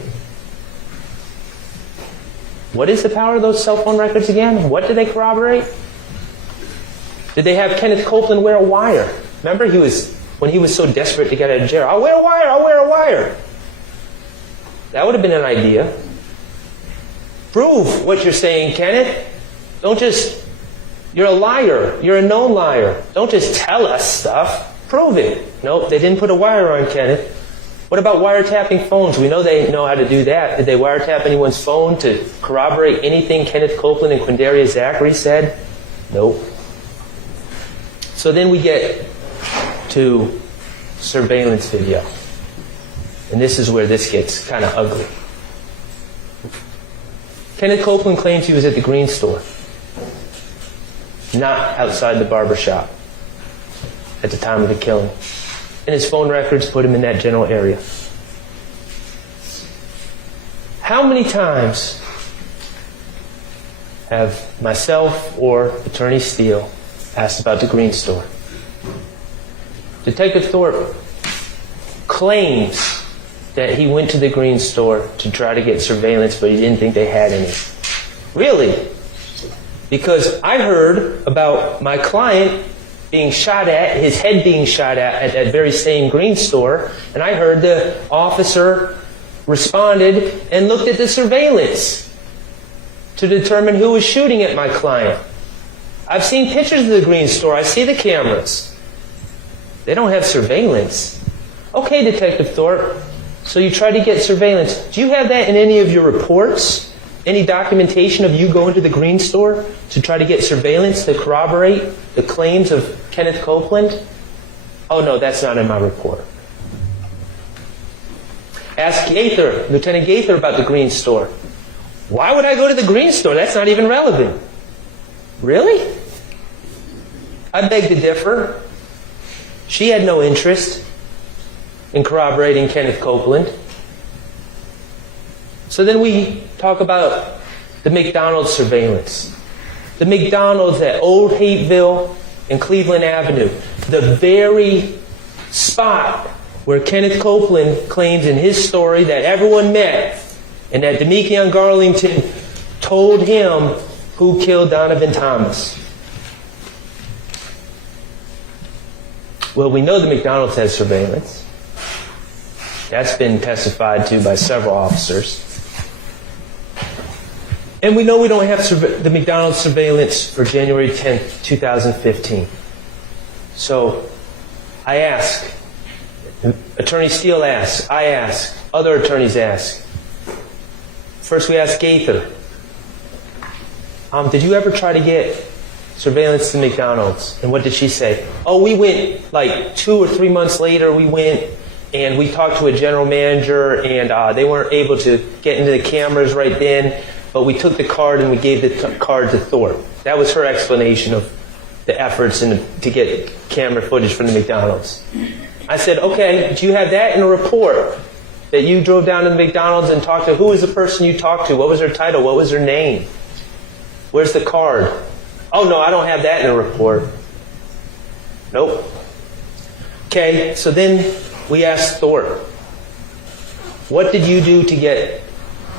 What is the power of those cell phone records again? What do they corroborate? Did they have Kenneth Copeland wear a wire? Remember, when he was so desperate to get out of jail, I'll wear a wire, I'll wear a wire. That would have been an idea. Prove what you're saying, Kenneth. You're a liar. You're a known liar. Don't just tell us stuff. Prove it. Nope, they didn't put a wire on Kenneth. What about wiretapping phones? We know they know how to do that. Did they wiretap anyone's phone to corroborate anything Kenneth Copeland and Quindaria Zachary said? Nope. So then we get to surveillance video. And this is where this gets kind of ugly. Kenneth Copeland claims he was at the green store, not outside the barber shop at the time of the killing. And his phone records put him in that general area. How many times have myself or Attorney Steele asked about the green store? Detective Thorpe claims that he went to the green store to try to get surveillance, but he didn't think they had any. Really? Because I heard about my client being shot at, his head being shot at that very same green store, and I heard the officer responded and looked at the surveillance to determine who was shooting at my client. I've seen pictures of the green store. I see the cameras. They don't have surveillance. Okay, Detective Thorpe, so you tried to get surveillance. Do you have that in any of your reports? Any documentation of you going to the green store to try to get surveillance to corroborate the claims of Kenneth Copeland? Oh no, that's not in my report. Ask Gaither, Lieutenant Gaither, about the green store. Why would I go to the green store? That's not even relevant. Really? I beg to differ. She had no interest in corroborating Kenneth Copeland. So then we talk about the McDonald's surveillance. The McDonald's at Old Hateville and Cleveland Avenue. The very spot where Kenneth Copeland claims in his story that everyone met and that Demekion Garlington told him who killed Donovan Thomas. Well, we know the McDonald's has surveillance. That's been testified to by several officers. And we know we don't have the McDonald's surveillance for January 10th, 2015. So I ask, Attorney Steele asks, I ask, other attorneys ask. First we ask Gaither, did you ever try to get surveillance to McDonald's? And what did she say? Oh, we went like 2 or 3 months later, we went and we talked to a general manager and they weren't able to get into the cameras right then, but we took the card and we gave the card to Thorpe. That was her explanation of the efforts to get camera footage from the McDonald's. I said, okay, do you have that in a report? That you drove down to the McDonald's and talked to, who was the person you talked to? What was their title? What was their name? Where's the card? Oh no, I don't have that in a report. Nope. Okay, so then we asked Thorpe, what did you do to get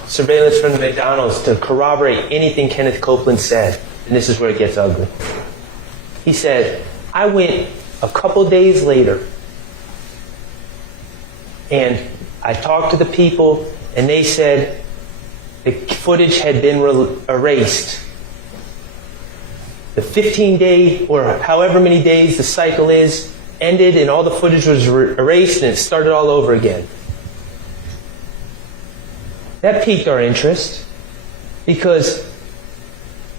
surveillance from the McDonald's to corroborate anything Kenneth Copeland said? And this is where it gets ugly. He said, I went a couple days later and I talked to the people and they said the footage had been erased. The 15-day or however many days the cycle is ended and all the footage was erased and it started all over again. That piqued our interest because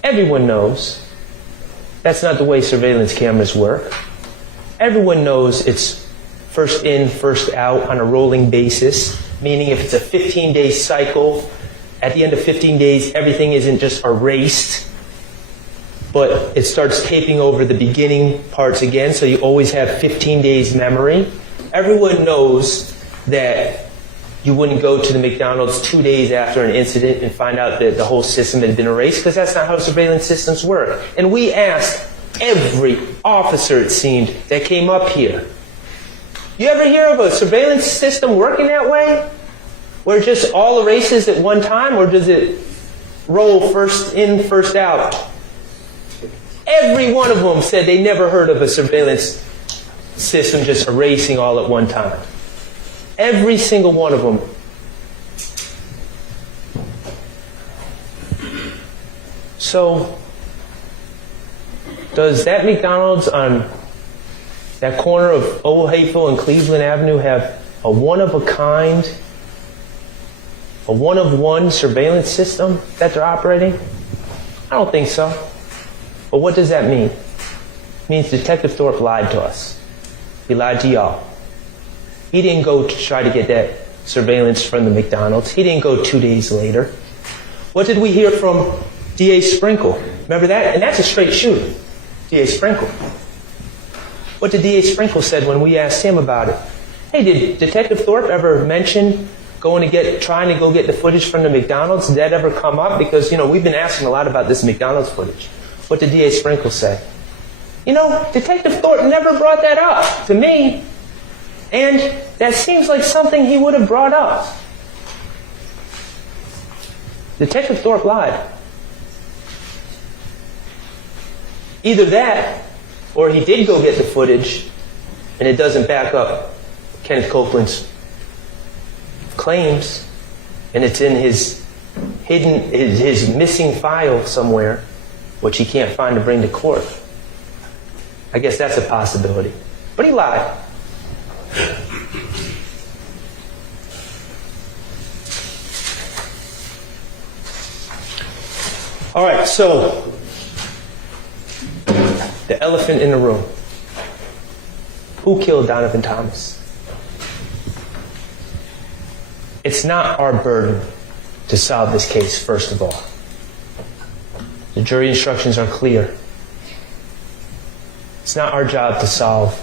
everyone knows that's not the way surveillance cameras work. Everyone knows it's first in, first out on a rolling basis, meaning if it's a 15-day cycle, at the end of 15 days, everything isn't just erased, but it starts taping over the beginning parts again, so you always have 15 days memory. Everyone knows that you wouldn't go to the McDonald's 2 days after an incident and find out that the whole system had been erased, because that's not how surveillance systems work. And we asked every officer, it seemed, that came up here, you ever hear of a surveillance system working that way? Where it just all erases at one time, or does it roll first in, first out? Every one of them said they never heard of a surveillance system just erasing all at one time. Every single one of them. So, does that McDonald's on that corner of Old Hapeville and Cleveland Avenue have a one-of-a-kind, a one-of-one surveillance system that they're operating? I don't think so. But what does that mean? It means Detective Thorpe lied to us. He lied to y'all. He didn't go to try to get that surveillance from the McDonald's. He didn't go 2 days later. What did we hear from D.A. Sprinkle? Remember that? And that's a straight shooter. D.A. Sprinkle. What did D.A. Sprinkle said when we asked him about it? Hey, did Detective Thorpe ever mention trying to go get the footage from the McDonald's? Did that ever come up? Because, we've been asking a lot about this McDonald's footage. What did D.A. Sprinkle say? Detective Thorpe never brought that up to me. And that seems like something he would have brought up. Detective Thorpe lied. Either that, or he did go get the footage, and it doesn't back up Kenneth Copeland's claims, and it's in his missing file somewhere, which he can't find to bring to court. I guess that's a possibility. But he lied. All right, so the elephant in the room. Who killed Donovan Thomas? It's not our burden to solve this case, first of all. The jury instructions are clear. It's not our job to solve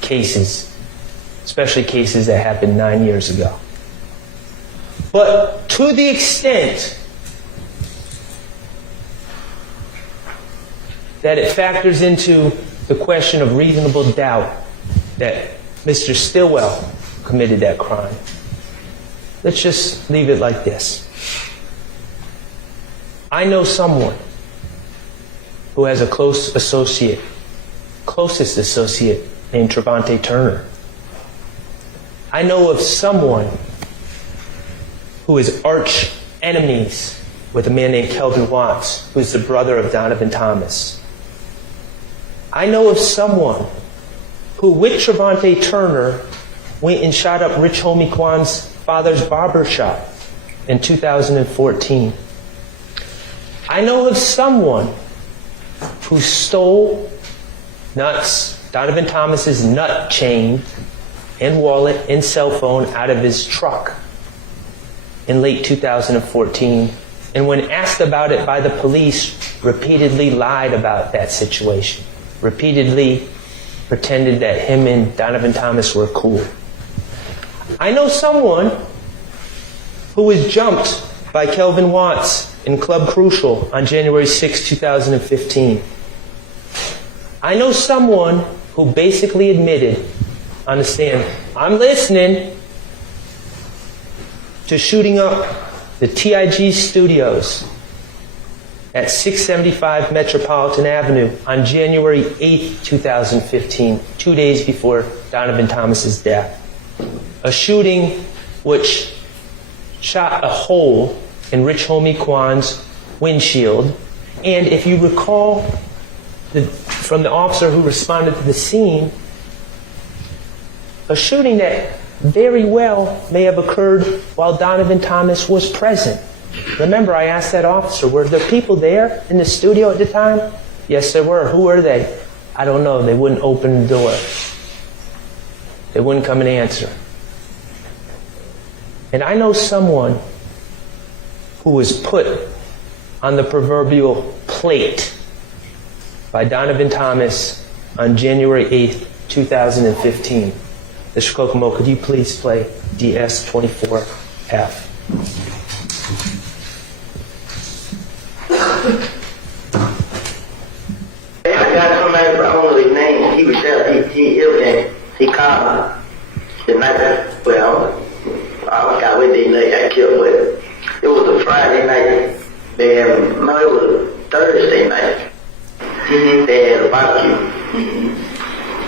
cases, especially cases that happened 9 years ago. But to the extent that it factors into the question of reasonable doubt that Mr. Stillwell committed that crime, let's just leave it like this. I know someone who has a closest associate named Trevante Turner. I know of someone who is arch enemies with a man named Kelvin Watts, who's the brother of Donovan Thomas. I know of someone who, with Trevante Turner, went and shot up Rich Homie Kwan's father's barber shop in 2014. I know of someone who stole Donovan Thomas's nut chain and wallet and cell phone out of his truck in late 2014, and when asked about it by the police, repeatedly lied about that situation. Repeatedly pretended that him and Donovan Thomas were cool. I know someone who was jumped by Kelvin Watts in Club Crucial on January 6, 2015. I know someone who basically admitted on the stand, I'm listening, to shooting up the TIG studios at 675 Metropolitan Avenue on January 8, 2015, 2 days before Donovan Thomas's death. A shooting which shot a hole in Rich Homie Kwan's windshield. And if you recall from the officer who responded to the scene, a shooting that very well may have occurred while Donovan Thomas was present. Remember, I asked that officer, were there people there in the studio at the time? Yes, there were. Who were they? I don't know. They wouldn't open the door. They wouldn't come and answer. And I know someone who was put on the proverbial plate by Donovan Thomas on January 8th, 2015. Mr. Kokomo, could you please play DS24F? I got somebody, but I don't know his name. He was there. He called me the night. Well, I got with the night I killed with. It was a Friday night. No, it was a Thursday night. They had a barbecue.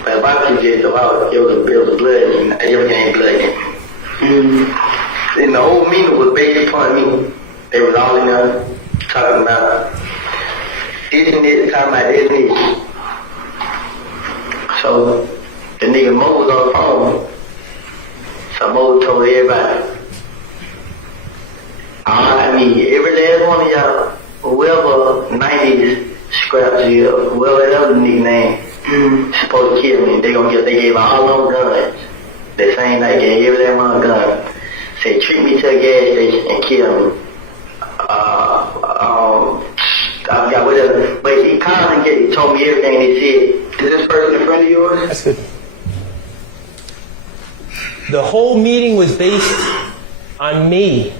But a barbecue just about it was blood and everything blood in it. And the whole meeting was based upon me. They was all in there talking about this and this, talking about this and this. So the nigga Mo was on the phone. So Mo told everybody, I mean, every last one of y'all, whoever 90s scraps here, whoever that other nigga name, supposed to kill me. They gave all them guns. The same night, gave every last one gun. Say, treat me to a gas station and kill me. I forgot whatever. But he called and he told me everything he said. Is this person in front of yours? That's good. The whole meeting was based on me.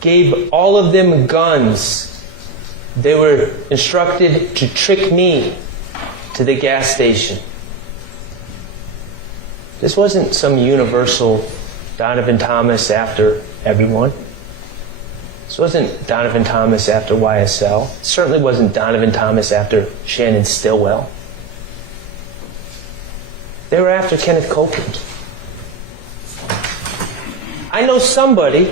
Gave all of them guns. They were instructed to trick me to the gas station. This wasn't some universal Donovan Thomas after everyone. This wasn't Donovan Thomas after YSL. It certainly wasn't Donovan Thomas after Shannon Stillwell. They were after Kenneth Copeland. I know somebody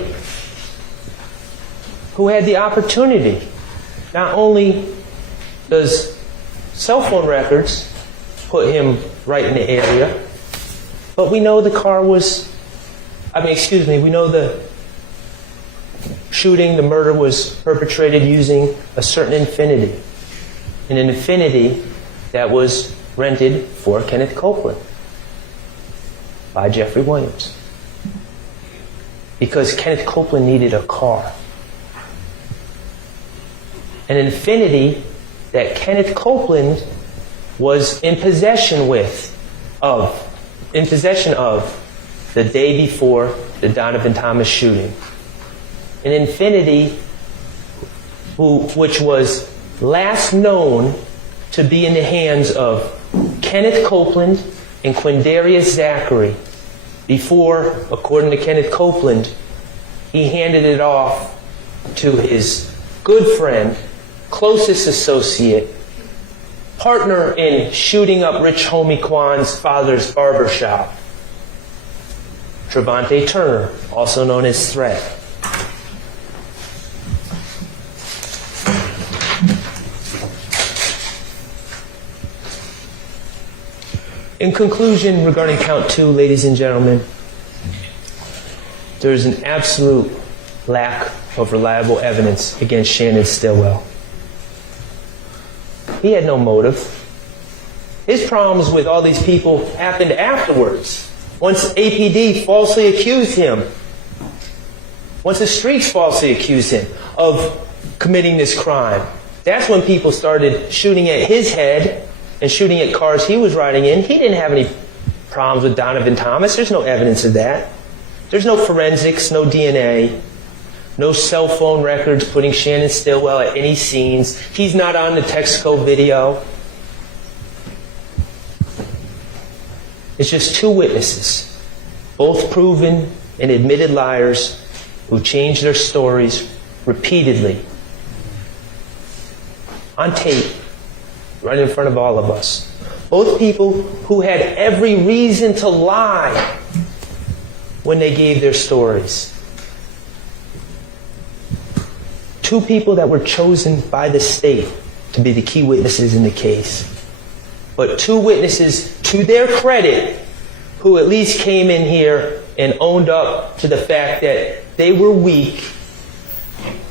who had the opportunity. Not only does cell phone records put him right in the area, but we know the car was, we know the shooting, the murder was perpetrated using a certain Infiniti. An Infiniti that was rented for Kenneth Copeland by Jeffrey Williams. Because Kenneth Copeland needed a car. An Infiniti that Kenneth Copeland was in possession of the day before the Donovan Thomas shooting. An Infiniti which was last known to be in the hands of Kenneth Copeland and Quindarius Zachary before, according to Kenneth Copeland, he handed it off to his good friend, closest associate, partner in shooting up Rich Homie Kwan's father's barbershop, Trevante Turner, also known as Threat. In conclusion, regarding count 2, ladies and gentlemen, there is an absolute lack of reliable evidence against Shannon Stillwell. He had no motive. His problems with all these people happened afterwards. Once APD falsely accused him, once the streets falsely accused him of committing this crime, that's when people started shooting at his head and shooting at cars he was riding in. He didn't have any problems with Donovan Thomas. There's no evidence of that. There's no forensics, no DNA, no cell phone records putting Shannon Stillwell at any scenes. He's not on the Texaco video. It's just two witnesses, both proven and admitted liars who changed their stories repeatedly on tape, right in front of all of us. Both people who had every reason to lie when they gave their stories. Two people that were chosen by the state to be the key witnesses in the case. But two witnesses, to their credit, who at least came in here and owned up to the fact that they were weak.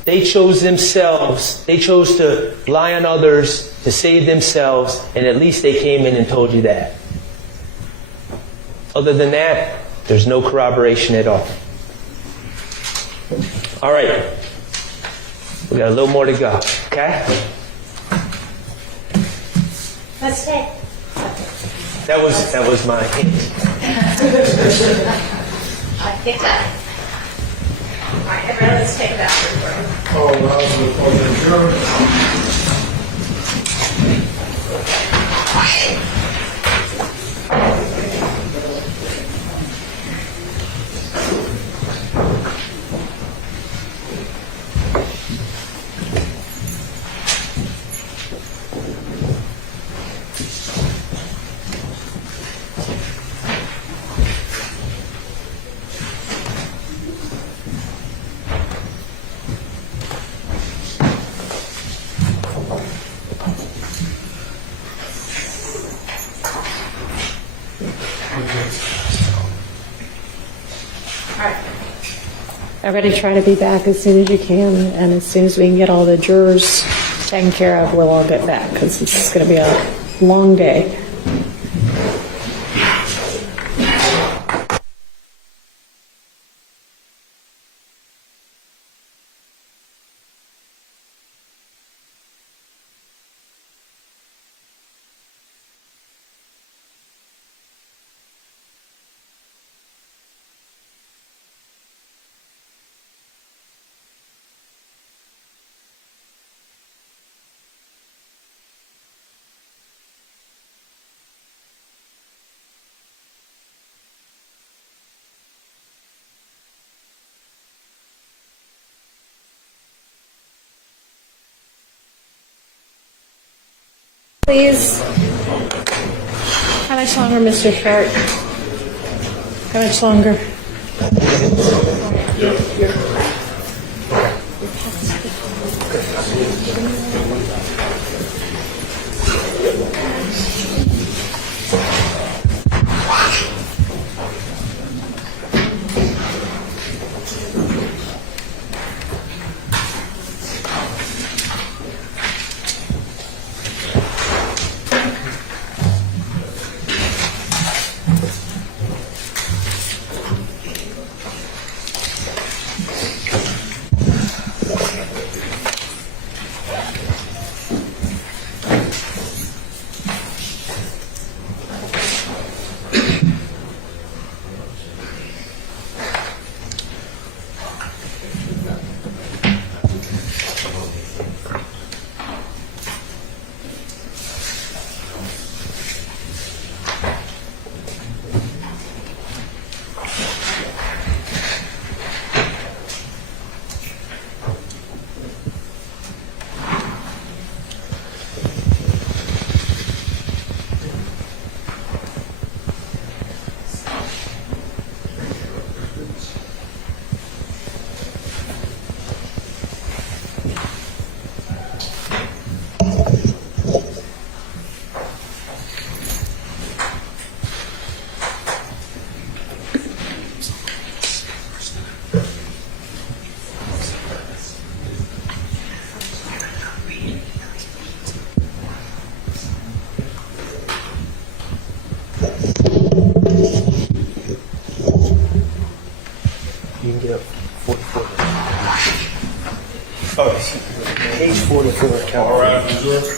They chose themselves. They chose to lie on others to save themselves, and at least they came in and told you that. Other than that, there's no corroboration at all. All right. We got a little more to go, okay? Let's take. That was my hint. I picked up. All right, everyone, let's take that report. Call round for the adjournment. Everybody try to be back as soon as you can, and as soon as we can get all the jurors taken care of, we'll all get back, because it's going to be a long day. Please. How much longer, Mr. Shardt? How much longer? You can get up 44. Oh, page 44, count. All right, Missouri.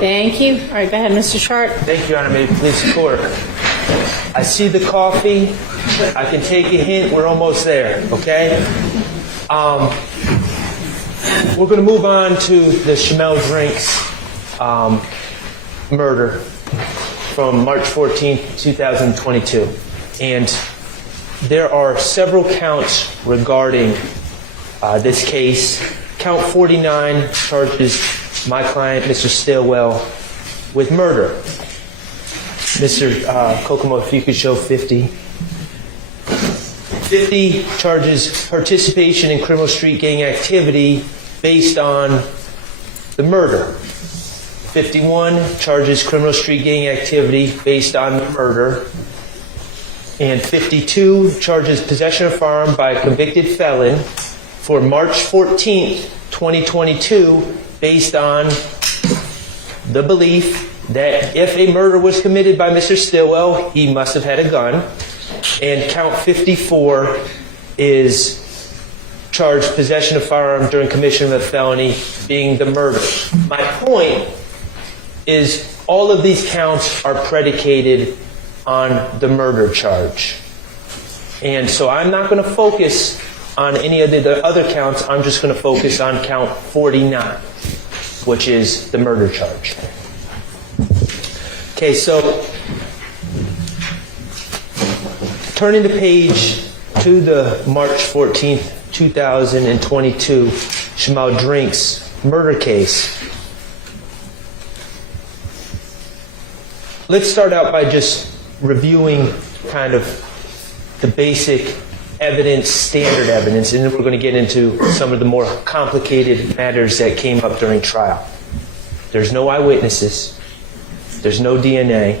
Thank you. All right, go ahead, Mr. Shardt. Thank you, Honor. May it please the court. I see the coffee. I can take a hint. We're almost there, okay? We're going to move on to the Shamel Drinks murder from March 14th, 2022. And there are several counts regarding this case. Count 49 charges my client, Mr. Stillwell, with murder. Mr. Kokomo, if you could show 50. 50 charges participation in criminal street gang activity based on the murder. 51 charges criminal street gang activity based on the murder. And 52 charges possession of a firearm by a convicted felon for March 14th, 2022, based on the belief that if a murder was committed by Mr. Stillwell, he must have had a gun. And count 54 is charged possession of firearm during commission of a felony being the murder. My point is all of these counts are predicated on the murder charge. And so I'm not going to focus on any of the other counts. I'm just going to focus on count 49, which is the murder charge. Okay, so turning the page to the March 14th, 2022 Shmuel Drinks murder case. Let's start out by just reviewing kind of the basic evidence, standard evidence, and then we're going to get into some of the more complicated matters that came up during trial. There's no eyewitnesses. There's no DNA.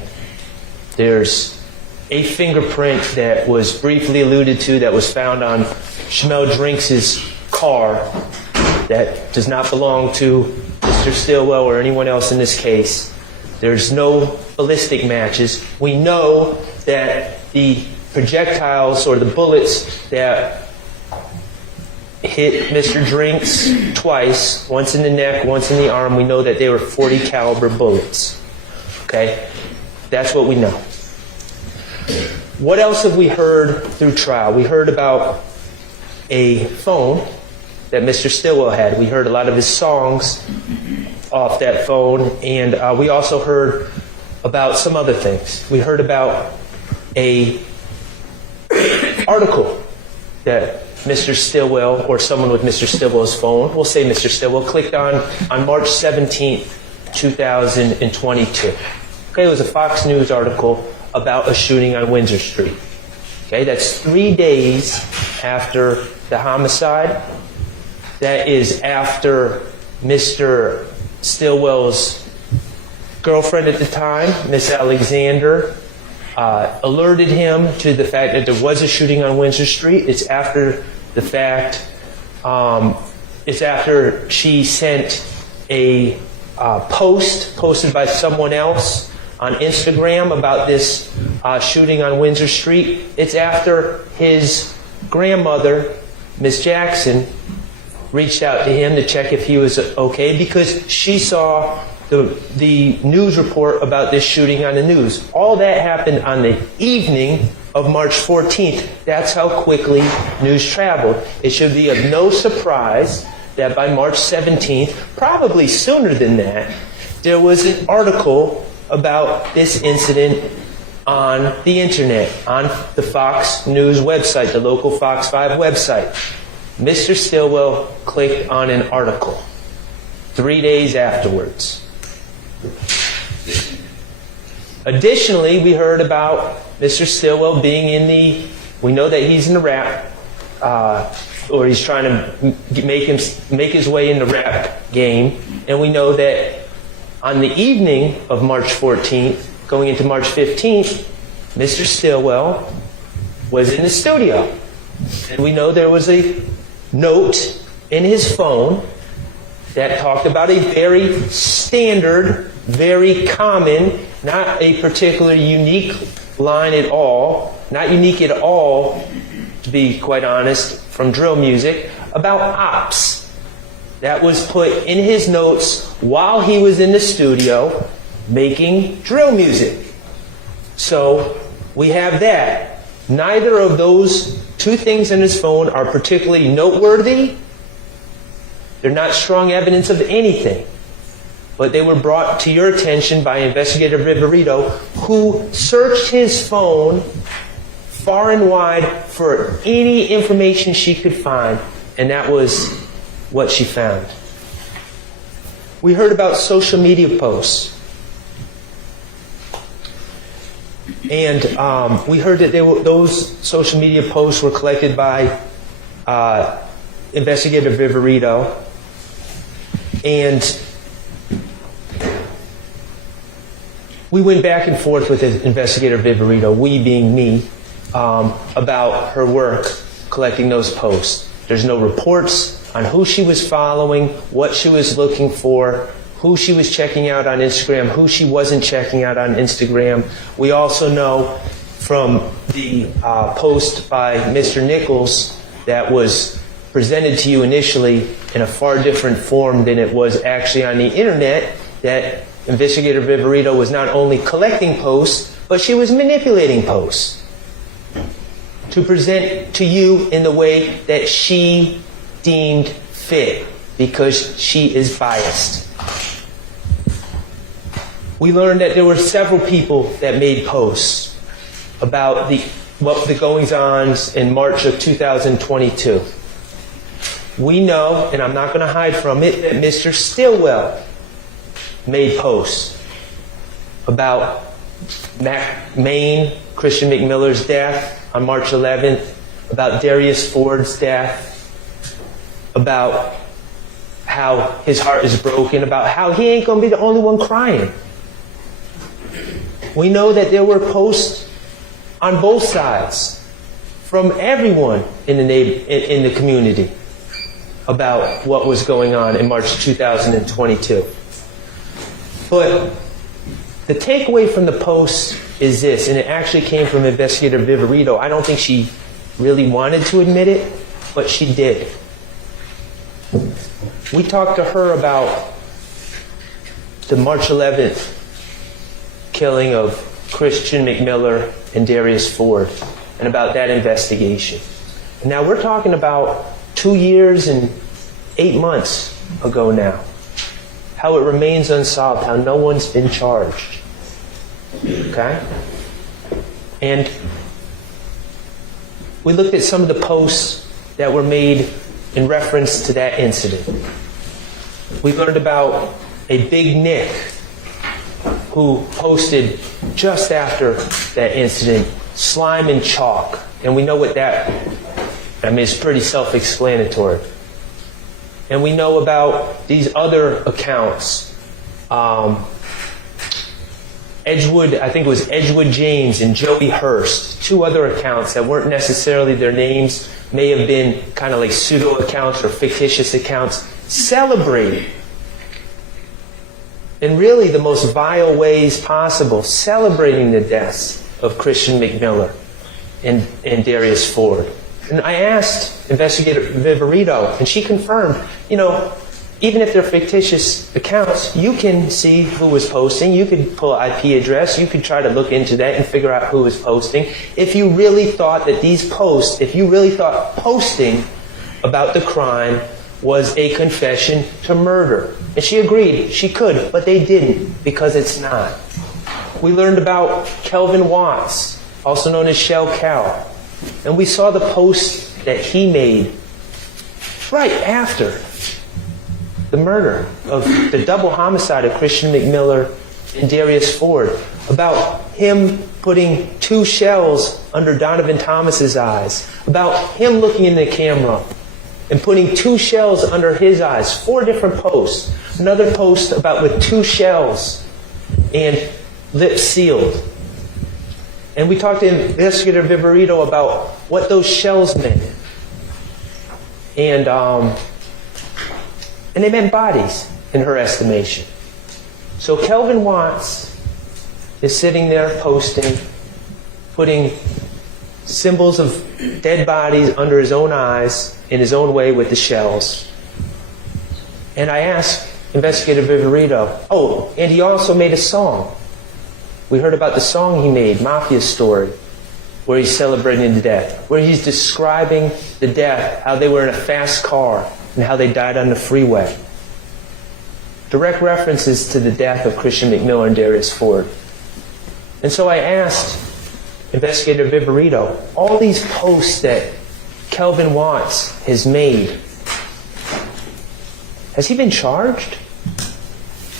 There's a fingerprint that was briefly alluded to that was found on Shmuel Drinks' car that does not belong to Mr. Stillwell or anyone else in this case. There's no ballistic matches. We know that the projectiles or the bullets that hit Mr. Drinks twice, once in the neck, once in the arm, we know that they were .40 caliber bullets. Okay? That's what we know. What else have we heard through trial? We heard about a phone that Mr. Stillwell had. We heard a lot of his songs off that phone, and we also heard about some other things. We heard about a article that Mr. Stillwell or someone with Mr. Stillwell's phone, we'll say Mr. Stillwell, clicked on March 17th, 2022. Okay, it was a Fox News article about a shooting on Windsor Street. Okay, that's 3 days after the homicide. That is after Mr. Stillwell's girlfriend at the time, Miss Alexander, alerted him to the fact that there was a shooting on Windsor Street. It's after the fact, it's after she sent a post posted by someone else on Instagram about this shooting on Windsor Street. It's after his grandmother, Miss Jackson, reached out to him to check if he was okay because she saw the news report about this shooting on the news. All that happened on the evening of March 14th. That's how quickly news traveled. It should be of no surprise that by March 17th, probably sooner than that, there was an article about this incident on the internet, on the Fox News website, the local Fox 5 website. Mr. Stillwell clicked on an article 3 days afterwards. Additionally, we heard about Mr. Stillwell being we know that he's in the rap, or he's trying to make his way in the rap game, and we know that on the evening of March 14th, going into March 15th, Mr. Stillwell was in the studio. And we know there was a note in his phone that talked about a very standard, very common, not a particular unique line at all, not unique at all, to be quite honest, from drill music, about ops. That was put in his notes while he was in the studio making drill music. So we have that. Neither of those two things in his phone are particularly noteworthy. They're not strong evidence of anything. But they were brought to your attention by Investigator Riverito, who searched his phone far and wide for any information she could find, and that was what she found. We heard about social media posts. And we heard that those social media posts were collected by Investigator Viverito. And we went back and forth with Investigator Viverito, we being me, about her work collecting those posts. There's no reports on who she was following, what she was looking for, who she was checking out on Instagram, who she wasn't checking out on Instagram. We also know from the post by Mr. Nichols that was presented to you initially in a far different form than it was actually on the internet, that Investigator Viverito was not only collecting posts, but she was manipulating posts to present to you in the way that she deemed fit, because she is biased. We learned that there were several people that made posts about the goings-ons in March of 2022. We know, and I'm not going to hide from it, that Mr. Stillwell made posts about Maine, Christian McMiller's death on March 11th, about Darius Ford's death, about how his heart is broken, about how he ain't going to be the only one crying. We know that there were posts on both sides from everyone in the community about what was going on in March 2022. But the takeaway from the post is this, and it actually came from Investigator Viverito. I don't think she really wanted to admit it, but she did. We talked to her about the March 11th killing of Christian McMiller and Darius Ford, and about that investigation. And now we're talking about 2 years and 8 months ago now. How it remains unsolved, how no one's been charged. Okay? And we looked at some of the posts that were made in reference to that incident. We learned about a Big Nick who posted just after that incident, slime and chalk. And we know what that, it's pretty self-explanatory. And we know about these other accounts. Edgewood, I think it was Edgewood James and Joey Hurst, two other accounts that weren't necessarily their names, may have been kind of like pseudo accounts or fictitious accounts, celebrating in really the most vile ways possible, celebrating the deaths of Christian McMiller and Darius Ford. And I asked Investigator Viverito, and she confirmed, even if they're fictitious accounts, you can see who was posting. You could pull an IP address. You could try to look into that and figure out who was posting. If you really thought that these posts, if you really thought posting about the crime was a confession to murder. And she agreed, she could, but they didn't, because it's not. We learned about Kelvin Watts, also known as Shell Cal. And we saw the post that he made right after the murder of the double homicide of Christian McMiller and Darius Ford, about him putting 2 shells under Donovan Thomas's eyes, about him looking in the camera and putting 2 shells under his eyes. 4 different posts. Another post about with 2 shells and lips sealed. And we talked to Investigator Viverito about what those shells meant. And they meant bodies, in her estimation. So Kelvin Watts is sitting there posting, putting symbols of dead bodies under his own eyes, in his own way with the shells. And I asked Investigator Viverito, and he also made a song. We heard about the song he made, Mafia Story, where he's celebrating the death, where he's describing the death, how they were in a fast car, and how they died on the freeway. Direct references to the death of Christian McMiller and Darius Ford. And so I asked Investigator Viverito, all these posts that Kelvin Watts has made, has he been charged?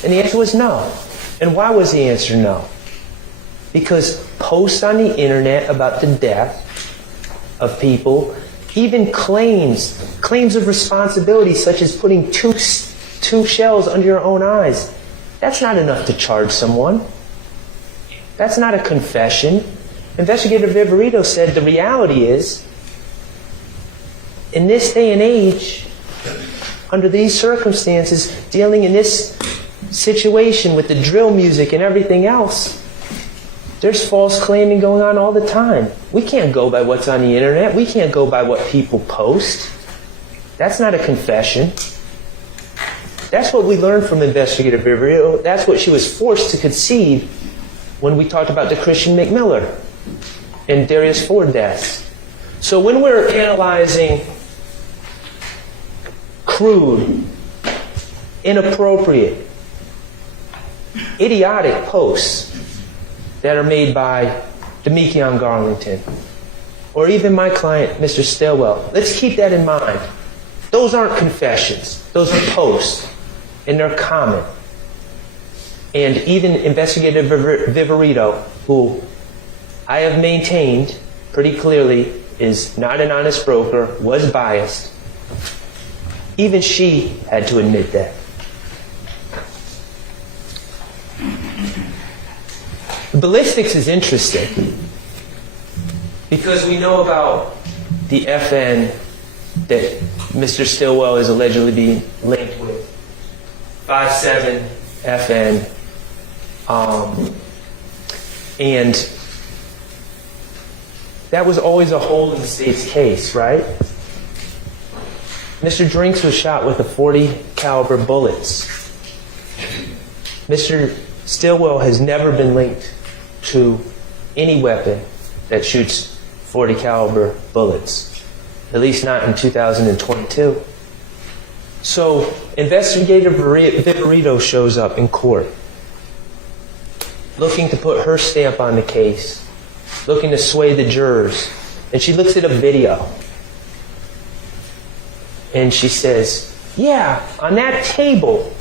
And the answer was no. And why was the answer no? Because posts on the internet about the death of people, even claims of responsibility, such as putting two shells under your own eyes, that's not enough to charge someone. That's not a confession. Investigator Viverito said the reality is, in this day and age, under these circumstances, dealing in this situation with the drill music and everything else, there's false claiming going on all the time. We can't go by what's on the internet. We can't go by what people post. That's not a confession. That's what we learned from Investigator Viverito. That's what she was forced to concede when we talked about the Christian McMiller and Darius Ford deaths. So when we're analyzing crude, inappropriate, idiotic posts that are made by Demekion Garlington, or even my client, Mr. Stilwell, let's keep that in mind. Those aren't confessions. Those are posts, and they're common. And even Investigator Viverito, who I have maintained pretty clearly is not an honest broker, was biased, even she had to admit that. Ballistics is interesting because we know about the FN that Mr. Stilwell is allegedly being linked with. 5-7 FN. And that was always a hole in the state's case, right? Mr. Drinks was shot with a .40 caliber bullets. Mr. Stilwell has never been linked to any weapon that shoots .40 caliber bullets, at least not in 2022. So Investigator Viverito shows up in court looking to put her stamp on the case, looking to sway the jurors, and she looks at a video and she says, yeah, on that table,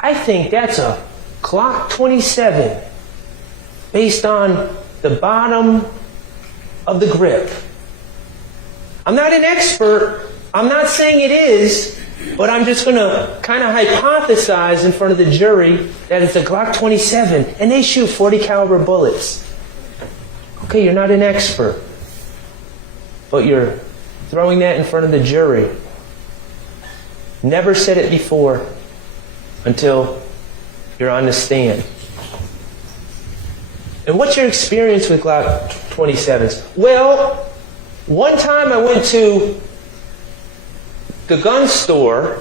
I think that's a Glock 27 based on the bottom of the grip. I'm not an expert. I'm not saying it is, but I'm just going to kind of hypothesize in front of the jury that it's a Glock 27 and they shoot .40 caliber bullets. Okay, you're not an expert, but you're throwing that in front of the jury. Never said it before until you're on the stand. And what's your experience with Glock 27s? Well, one time I went to the gun store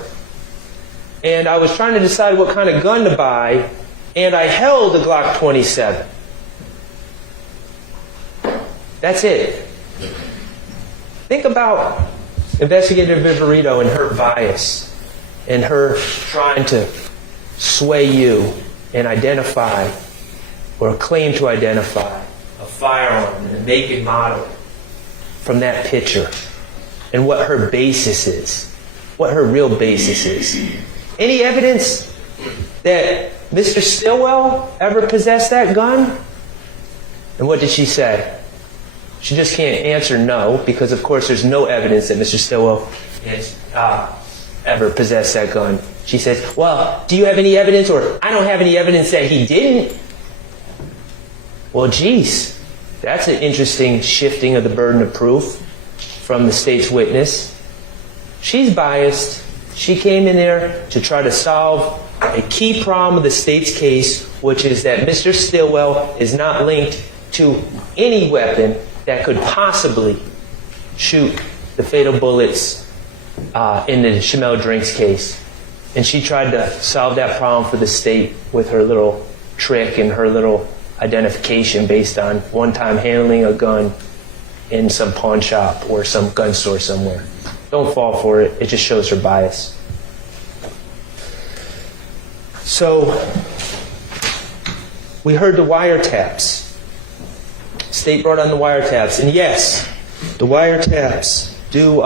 and I was trying to decide what kind of gun to buy, and I held a Glock 27. That's it. Think about Investigator Viverito and her bias and her trying to sway you and identify or claim to identify a firearm and a make and model from that picture and what her basis is, what her real basis is. Any evidence that Mr. Stilwell ever possessed that gun? And what did she say? She just can't answer no, because of course there's no evidence that Mr. Stilwell has ever possessed that gun. She says, well, do you have any evidence? Or I don't have any evidence that he didn't. Well, geez, that's an interesting shifting of the burden of proof from the state's witness. She's biased. She came in there to try to solve a key problem of the state's case, which is that Mr. Stilwell is not linked to any weapon that could possibly shoot the fatal bullets in the Shamel Drinks case. And she tried to solve that problem for the state with her little trick and her little identification based on one-time handling a gun in some pawn shop or some gun store somewhere. Don't fall for it. It just shows her bias. So, we heard the wiretaps. State brought on the wiretaps. And yes, the wiretaps do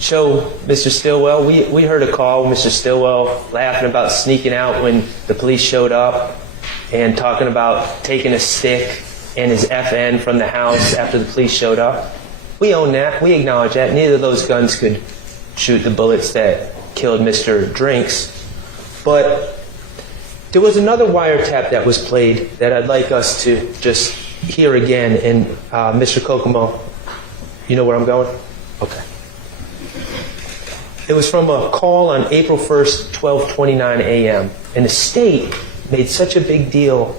show Mr. Stilwell. We heard a call, Mr. Stilwell laughing about sneaking out when the police showed up and talking about taking a stick and his FN from the house after the police showed up. We own that. We acknowledge that. Neither of those guns could shoot the bullets that killed Mr. Drinks. But there was another wiretap that was played that I'd like us to just hear again. And Mr. Kokomo, you know where I'm going? Okay. It was from a call on April 1st, 12:29 a.m. And the state made such a big deal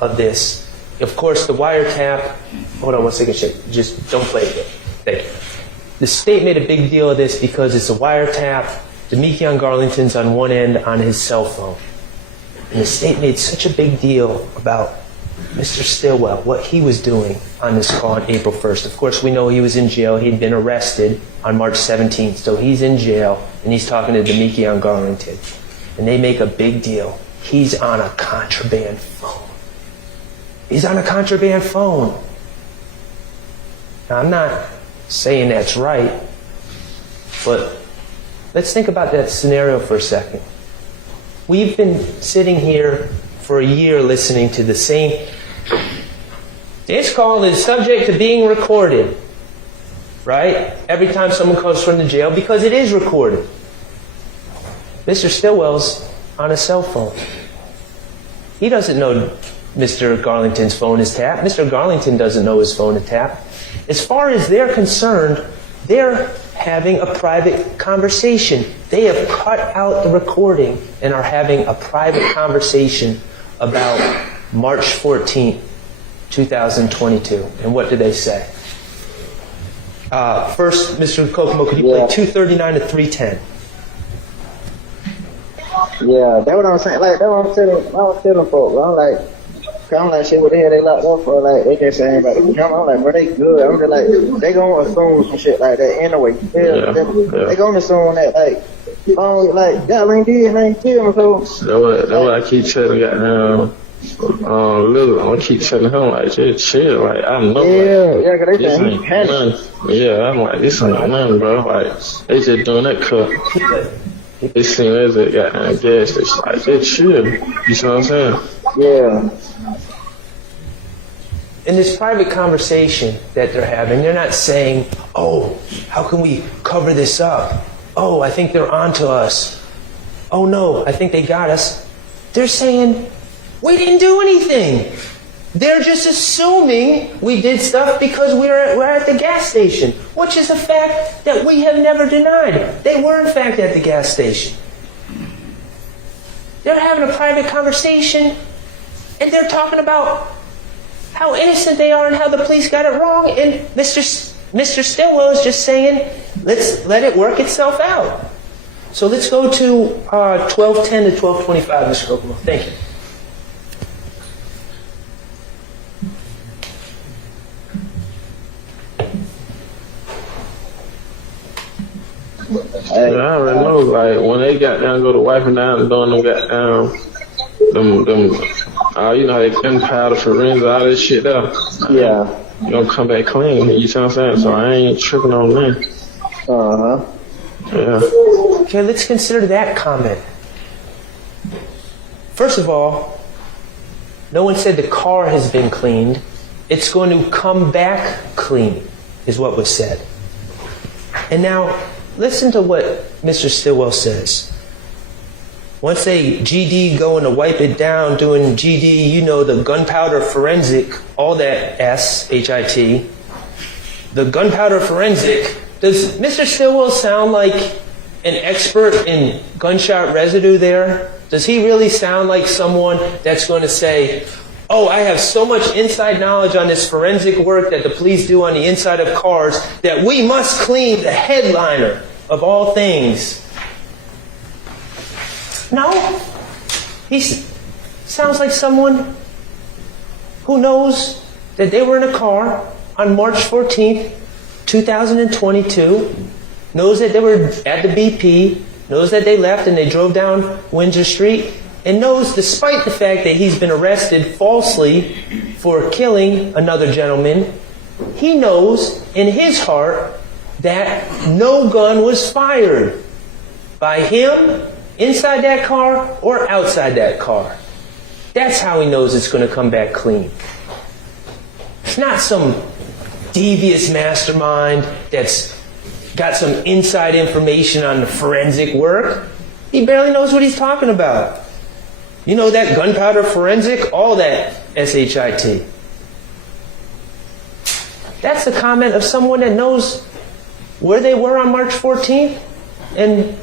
of this. Of course, the wiretap... Hold on one second, just don't play it yet. Thank you. the state made a big deal of this because it's a wiretap. Demekion Garlington's on one end on his cell phone. And the state made such a big deal about Mr. Stillwell, what he was doing on this call on April 1st. Of course, we know he was in jail. He'd been arrested on March 17th. So he's in jail, and he's talking to Demekion Garlington. And they make a big deal. He's on a contraband phone. He's on a contraband phone. Now, I'm not saying that's right, but let's think about that scenario for a second. We've been sitting here for a year listening to the same. This call is subject to being recorded, right? Every time someone comes from the jail, because it is recorded. Mr. Stillwell's on a cell phone. He doesn't know Mr. Garlington's phone is tapped. Mr. Garlington doesn't know his phone is tapped. As far as they're concerned, they're having a private conversation. They have cut out the recording and are having a private conversation about March 14th, 2022. And what do they say? First, Mr. Kokomo, could you play 239 to 310? Yeah, that's what I'm saying. Like, that's what I'm telling folks. I'm like, shit, what the hell they locked up for? Like, they just saying about the camera. I'm like, bro, they good. I'm just like, they gonna assume some shit like that anyway. They gonna assume that, like, y'all ain't did nothing to him, so. That's what I keep telling goddamn Lil. I keep telling him, like, just chill. Like, I know. Yeah, cause they saying he panicked. Yeah, I'm like, this ain't nothing, bro. Like, they just doing that cut. It seems as a goddamn gas station. Like, just chill. You see what I'm saying? Yeah. In this private conversation that they're having, they're not saying, oh, how can we cover this up? Oh, I think they're onto us. Oh no, I think they got us. They're saying, we didn't do anything. They're just assuming we did stuff because we're at the gas station, which is a fact that we have never denied. They were in fact at the gas station. They're having a private conversation and they're talking about how innocent they are and how the police got it wrong, and Mr. Stillwell is just saying, let's let it work itself out. So let's go to 1210 to 1225, Mr. Kokomo. Thank you. I already know, like, when they got down, go to wiping down and doing them got down, you know, they gunpowder, forensics, all this shit there. Yeah. You gonna come back clean, you see what I'm saying? So I ain't tripping on that. Uh-huh. Yeah. Okay, let's consider that comment. First of all, no one said the car has been cleaned. It's going to come back clean, is what was said. And now, listen to what Mr. Stillwell says. Once they GD going to wipe it down, doing GD, you know, the gunpowder forensic, all that S, H-I-T, the gunpowder forensic, does Mr. Stillwell sound like an expert in gunshot residue there? Does he really sound like someone that's going to say, oh, I have so much inside knowledge on this forensic work that the police do on the inside of cars that we must clean the headliner of all things? No. He sounds like someone who knows that they were in a car on March 14th, 2022, knows that they were at the BP, knows that they left and they drove down Windsor Street, and knows, despite the fact that he's been arrested falsely for killing another gentleman, he knows in his heart that no gun was fired by him inside that car or outside that car. That's how he knows it's going to come back clean. It's not some devious mastermind that's got some inside information on the forensic work. He barely knows what he's talking about. You know that gunpowder forensic? All that S-H-I-T. That's the comment of someone that knows where they were on March 14th and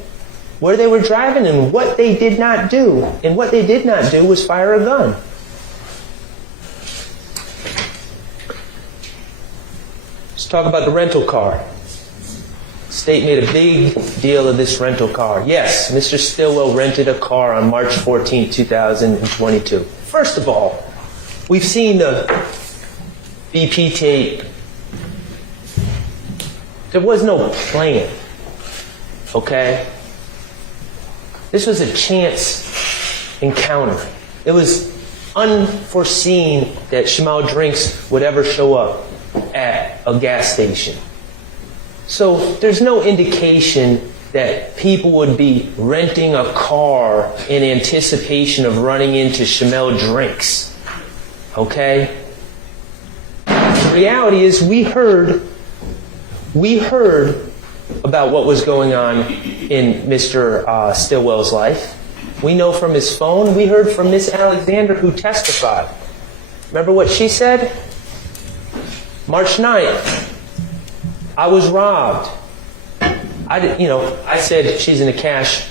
where they were driving and what they did not do. And what they did not do was fire a gun. Let's talk about the rental car. state made a big deal of this rental car. Yes, Mr. Stillwell rented a car on March 14, 2022. First of all, we've seen the BP tape. There was no plan, okay? This was a chance encounter. It was unforeseen that Shamal Drinks would ever show up at a gas station. So there's no indication that people would be renting a car in anticipation of running into Shamal Drinks. Okay? The reality is we heard about what was going on in Mr. Stillwell's life. We know from his phone. We heard from Miss Alexander, who testified. Remember what she said? March 9th, I was robbed. I said she's in the cash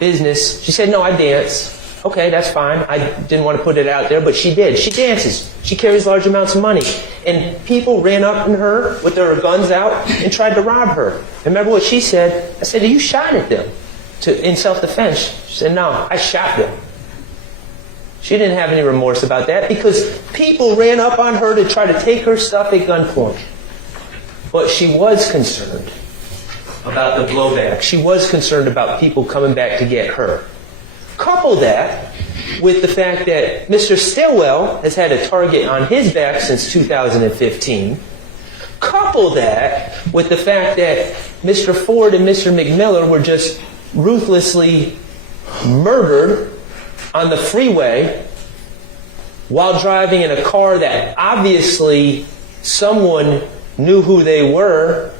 business. She said, no, I dance. Okay, that's fine. I didn't want to put it out there, but she did. She dances. She carries large amounts of money. And people ran up on her with their guns out and tried to rob her. And remember what she said? I said, you shot at them in self-defense. She said, no, I shot them. She didn't have any remorse about that because people ran up on her to try to take her stuff at gunpoint. But she was concerned about the blowback. She was concerned about people coming back to get her. Couple that with the fact that Mr. Stillwell has had a target on his back since 2015. Couple that with the fact that Mr. Ford and Mr. McMiller were just ruthlessly murdered on the freeway while driving in a car that obviously someone knew who they were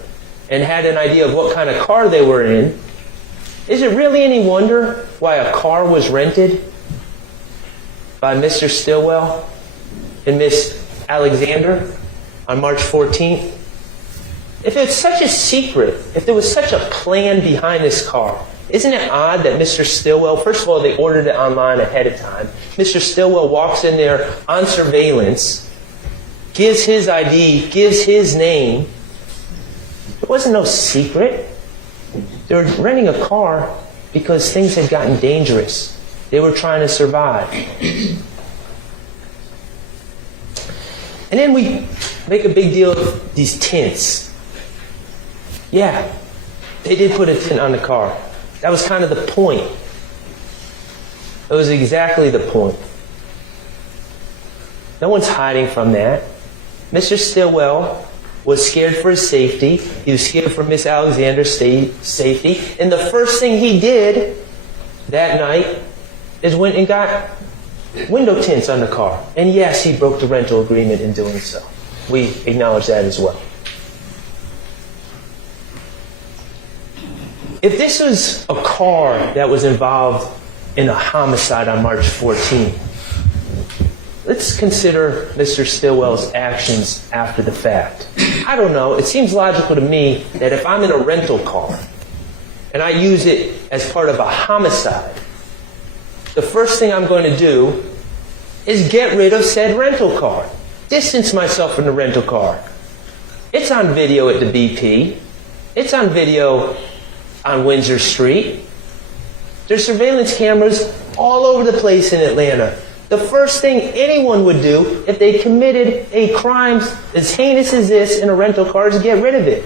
and had an idea of what kind of car they were in. Is it really any wonder why a car was rented by Mr. Stillwell and Miss Alexander on March 14th? If it's such a secret, if there was such a plan behind this car, isn't it odd that Mr. Stillwell, first of all, they ordered it online ahead of time. Mr. Stillwell walks in there on surveillance, gives his ID, gives his name. There wasn't no secret. They were renting a car because things had gotten dangerous. They were trying to survive. And then we make a big deal of these tints. Yeah, they did put a tint on the car. That was kind of the point. It was exactly the point. No one's hiding from that. Mr. Stillwell was scared for his safety. He was scared for Miss Alexander's safety. And the first thing he did that night is went and got window tints on the car. And yes, he broke the rental agreement in doing so. We acknowledge that as well. If this was a car that was involved in a homicide on March 14th, let's consider Mr. Stillwell's actions after the fact. I don't know. It seems logical to me that if I'm in a rental car and I use it as part of a homicide, the first thing I'm going to do is get rid of said rental car. Distance myself from the rental car. It's on video at the BP. It's on video on Windsor Street. There's surveillance cameras all over the place in Atlanta. The first thing anyone would do if they committed a crime as heinous as this in a rental car is get rid of it.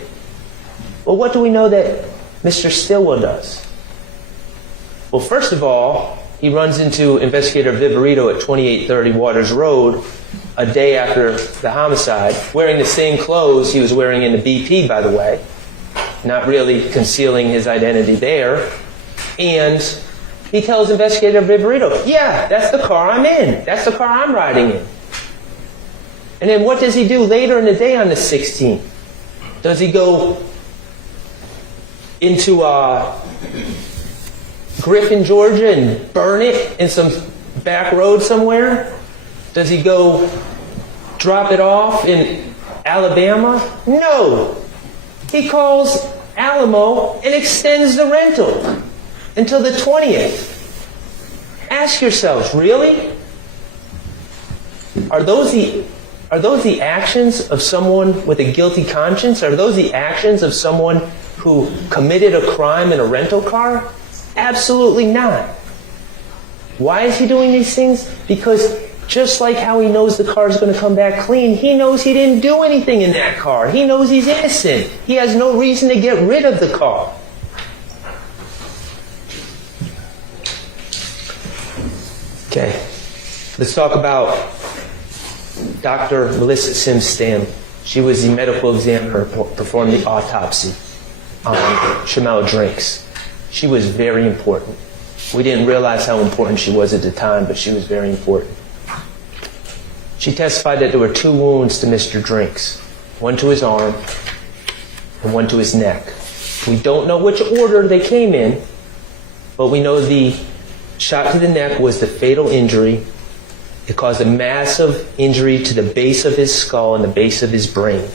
Well, what do we know that Mr. Stillwell does? Well, first of all, he runs into Investigator Viverito at 2830 Waters Road a day after the homicide, wearing the same clothes he was wearing in the BP, by the way, not really concealing his identity there. And he tells Investigator Viverito, yeah, that's the car I'm in. That's the car I'm riding in. And then what does he do later in the day on the 16th? Does he go into Griffin, Georgia and burn it in some back road somewhere? Does he go drop it off in Alabama? No. He calls Alamo and extends the rental until the 20th. Ask yourselves, really? Are those the actions of someone with a guilty conscience? Are those the actions of someone who committed a crime in a rental car? Absolutely not. Why is he doing these things? Because just like how he knows the car is going to come back clean, he knows he didn't do anything in that car. He knows he's innocent. He has no reason to get rid of the car. Okay, let's talk about Dr. Melissa Sims Stanley. She was the medical examiner who performed the autopsy on Shamel Drinks. She was very important. We didn't realize how important she was at the time, but she was very important. She testified that there were 2 wounds to Mr. Drinks, one to his arm and one to his neck. We don't know which order they came in, but we know the shot to the neck was the fatal injury. It caused a massive injury to the base of his skull and the base of his brain.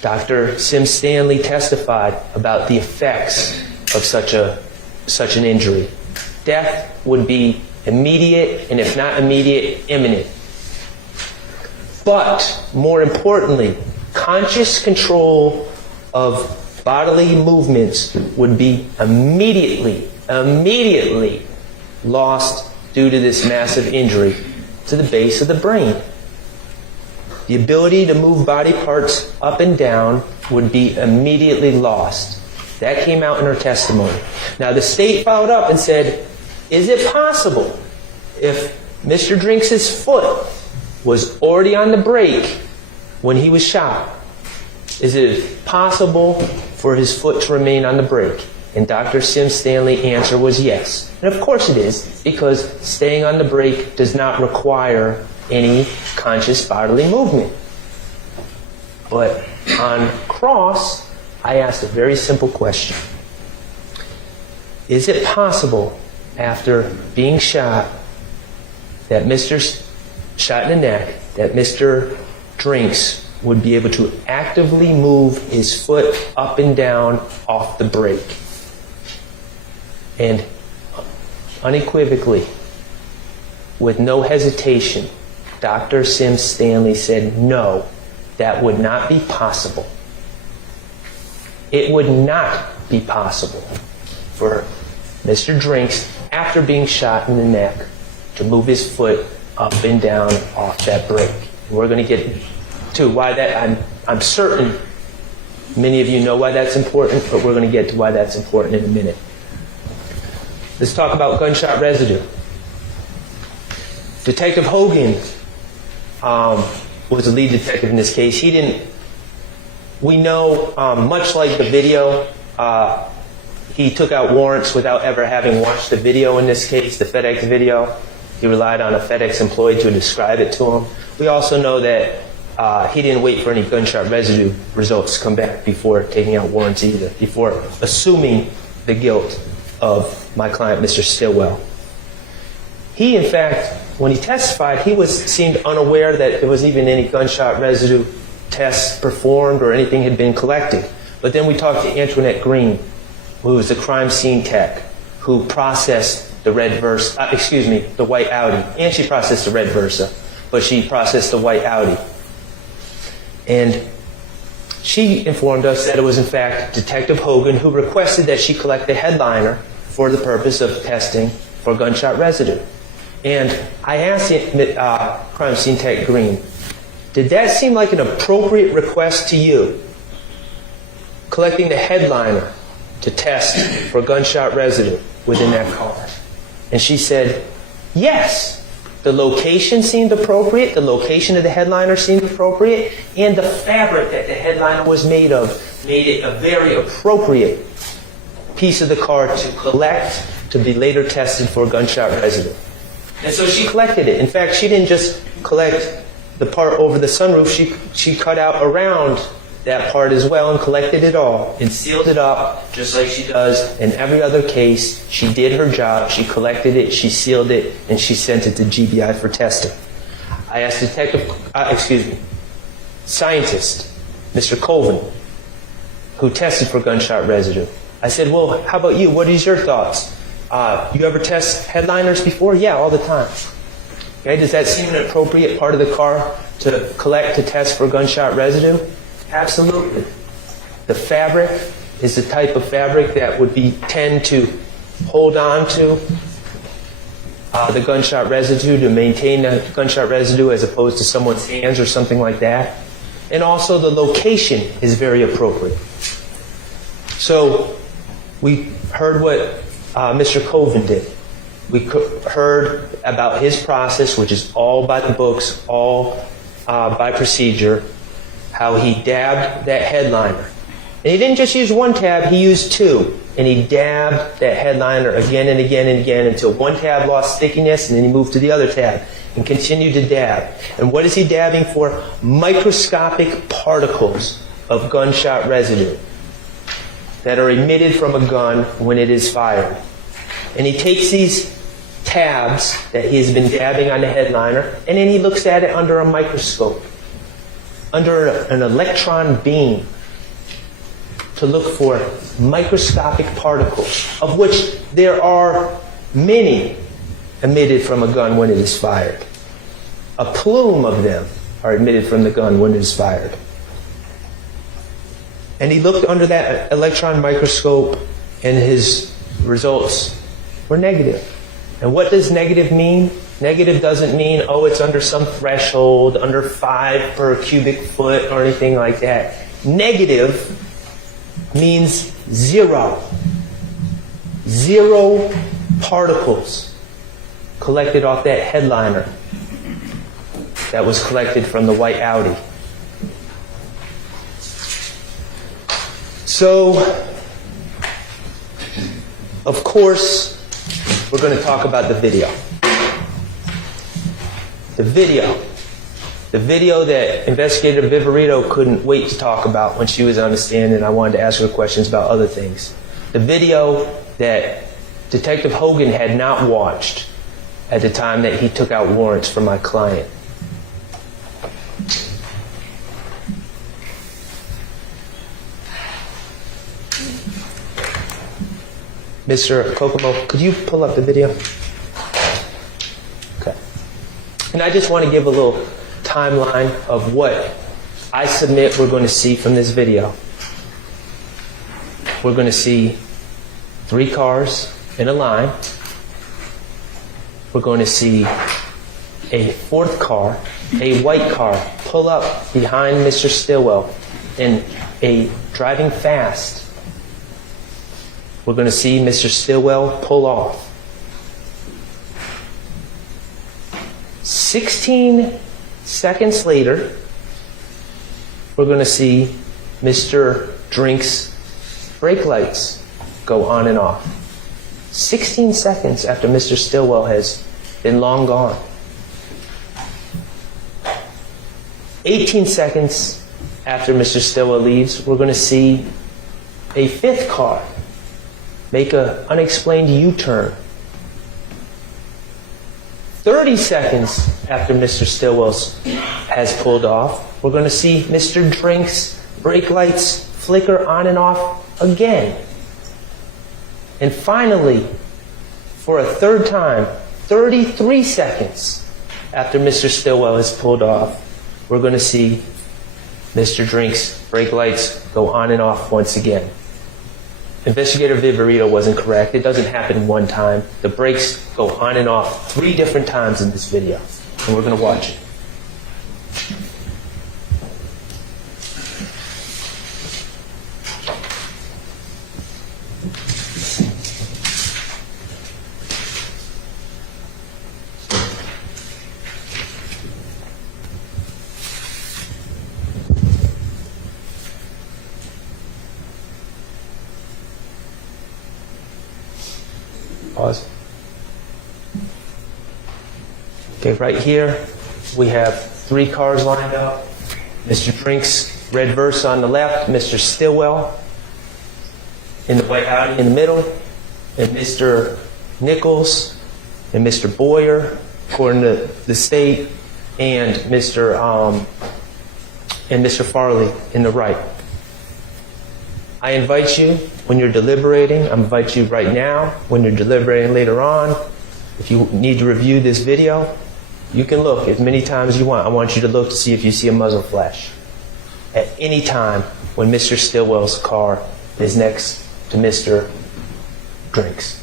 Dr. Sims Stanley testified about the effects of such an injury. Death would be immediate, and if not immediate, imminent. But more importantly, conscious control of bodily movements would be immediately lost due to this massive injury to the base of the brain. The ability to move body parts up and down would be immediately lost. That came out in her testimony. Now the state followed up and said, is it possible if Mr. Drinks' foot was already on the brake when he was shot, is it possible for his foot to remain on the brake? And Dr. Sims Stanley's answer was yes. And of course it is, because staying on the brake does not require any conscious bodily movement. But on cross, I asked a very simple question. Is it possible, after being shot, that shot in the neck, that Mr. Drinks would be able to actively move his foot up and down off the brake? And unequivocally, with no hesitation, Dr. Sims Stanley said, no, that would not be possible. It would not be possible for Mr. Drinks, after being shot in the neck, to move his foot up and down off that brake. And we're going to get to why that, I'm certain many of you know why that's important, but we're going to get to why that's important in a minute. Let's talk about gunshot residue. Detective Hogan was the lead detective in this case. We know, much like the video, he took out warrants without ever having watched the video in this case, the FedEx video. He relied on a FedEx employee to describe it to him. We also know that he didn't wait for any gunshot residue results to come back before taking out warrants either, before assuming the guilt of my client, Mr. Stillwell. He, in fact, when he testified, seemed unaware that there was even any gunshot residue tests performed or anything had been collected. But then we talked to Antoinette Green, who was the crime scene tech, who processed the the white Audi. And she processed the red Versa, but she processed the white Audi. And she informed us that it was in fact Detective Hogan who requested that she collect the headliner for the purpose of testing for gunshot residue. And I asked crime scene tech Green, did that seem like an appropriate request to you? Collecting the headliner to test for gunshot residue within that car. And she said, yes. The location seemed appropriate, the location of the headliner seemed appropriate, and the fabric that the headliner was made of made it a very appropriate piece of the car to collect, to be later tested for gunshot residue. And so she collected it. In fact, she didn't just collect the part over the sunroof, she cut out around that part as well and collected it all and sealed it up just like she does in every other case. She did her job, she collected it, she sealed it, and she sent it to GBI for testing. I asked scientist, Mr. Colvin, who tested for gunshot residue. I said, well, how about you? What is your thoughts? You ever test headliners before? Yeah, all the time. Okay, does that seem an appropriate part of the car to collect, to test for gunshot residue? Absolutely. The fabric is the type of fabric that would tend to hold on to the gunshot residue, to maintain the gunshot residue as opposed to someone's hands or something like that. And also the location is very appropriate. So we heard what Mr. Colvin did. We heard about his process, which is all by the books, all by procedure, how he dabbed that headliner. And he didn't just use one tab, he used two. And he dabbed that headliner again and again and again until one tab lost stickiness, and then he moved to the other tab and continued to dab. And what is he dabbing for? Microscopic particles of gunshot residue that are emitted from a gun when it is fired. And he takes these tabs that he has been dabbing on the headliner, and then he looks at it under a microscope, under an electron beam, to look for microscopic particles, of which there are many emitted from a gun when it is fired. A plume of them are emitted from the gun when it is fired. And he looked under that electron microscope, and his results were negative. And what does negative mean? Negative doesn't mean, oh, it's under some threshold, under 5 per cubic foot or anything like that. Negative means 0. 0 particles collected off that headliner that was collected from the white Audi. So, of course, we're going to talk about the video. The video that Investigator Viverito couldn't wait to talk about when she was on the stand, and I wanted to ask her questions about other things. The video that Detective Hogan had not watched at the time that he took out warrants for my client. Mr. Kokomo, could you pull up the video? Okay. And I just want to give a little timeline of what I submit we're going to see from this video. We're going to see 3 cars in a line. We're going to see a 4th car, a white car, pull up behind Mr. Stillwell in a driving fast. We're going to see Mr. Stillwell pull off. 16 seconds later, we're going to see Mr. Drink's brake lights go on and off. 16 seconds after Mr. Stillwell has been long gone. 18 seconds after Mr. Stillwell leaves, we're going to see a 5th car make an unexplained U-turn. 30 seconds after Mr. Stillwell has pulled off, we're going to see Mr. Drink's brake lights flicker on and off again. And finally, for a 3rd time, 33 seconds after Mr. Stillwell has pulled off, we're going to see Mr. Drink's brake lights go on and off once again. Investigator Viverito wasn't correct. It doesn't happen one time. The brakes go on and off 3 different times in this video. And we're going to watch it. Pause. Okay, right here we have 3 cars lined up. Mr. Drink's red Versa on the left, Mr. Stillwell in the white Audi in the middle, and Mr. Nichols and Mr. Boyer, according to the state, and Mr. Farley in the right. I invite you, when you're deliberating, I invite you right now, when you're deliberating later on, if you need to review this video, you can look as many times as you want. I want you to look to see if you see a muzzle flash. At any time, when Mr. Stillwell's car is next to Mr. Drinks.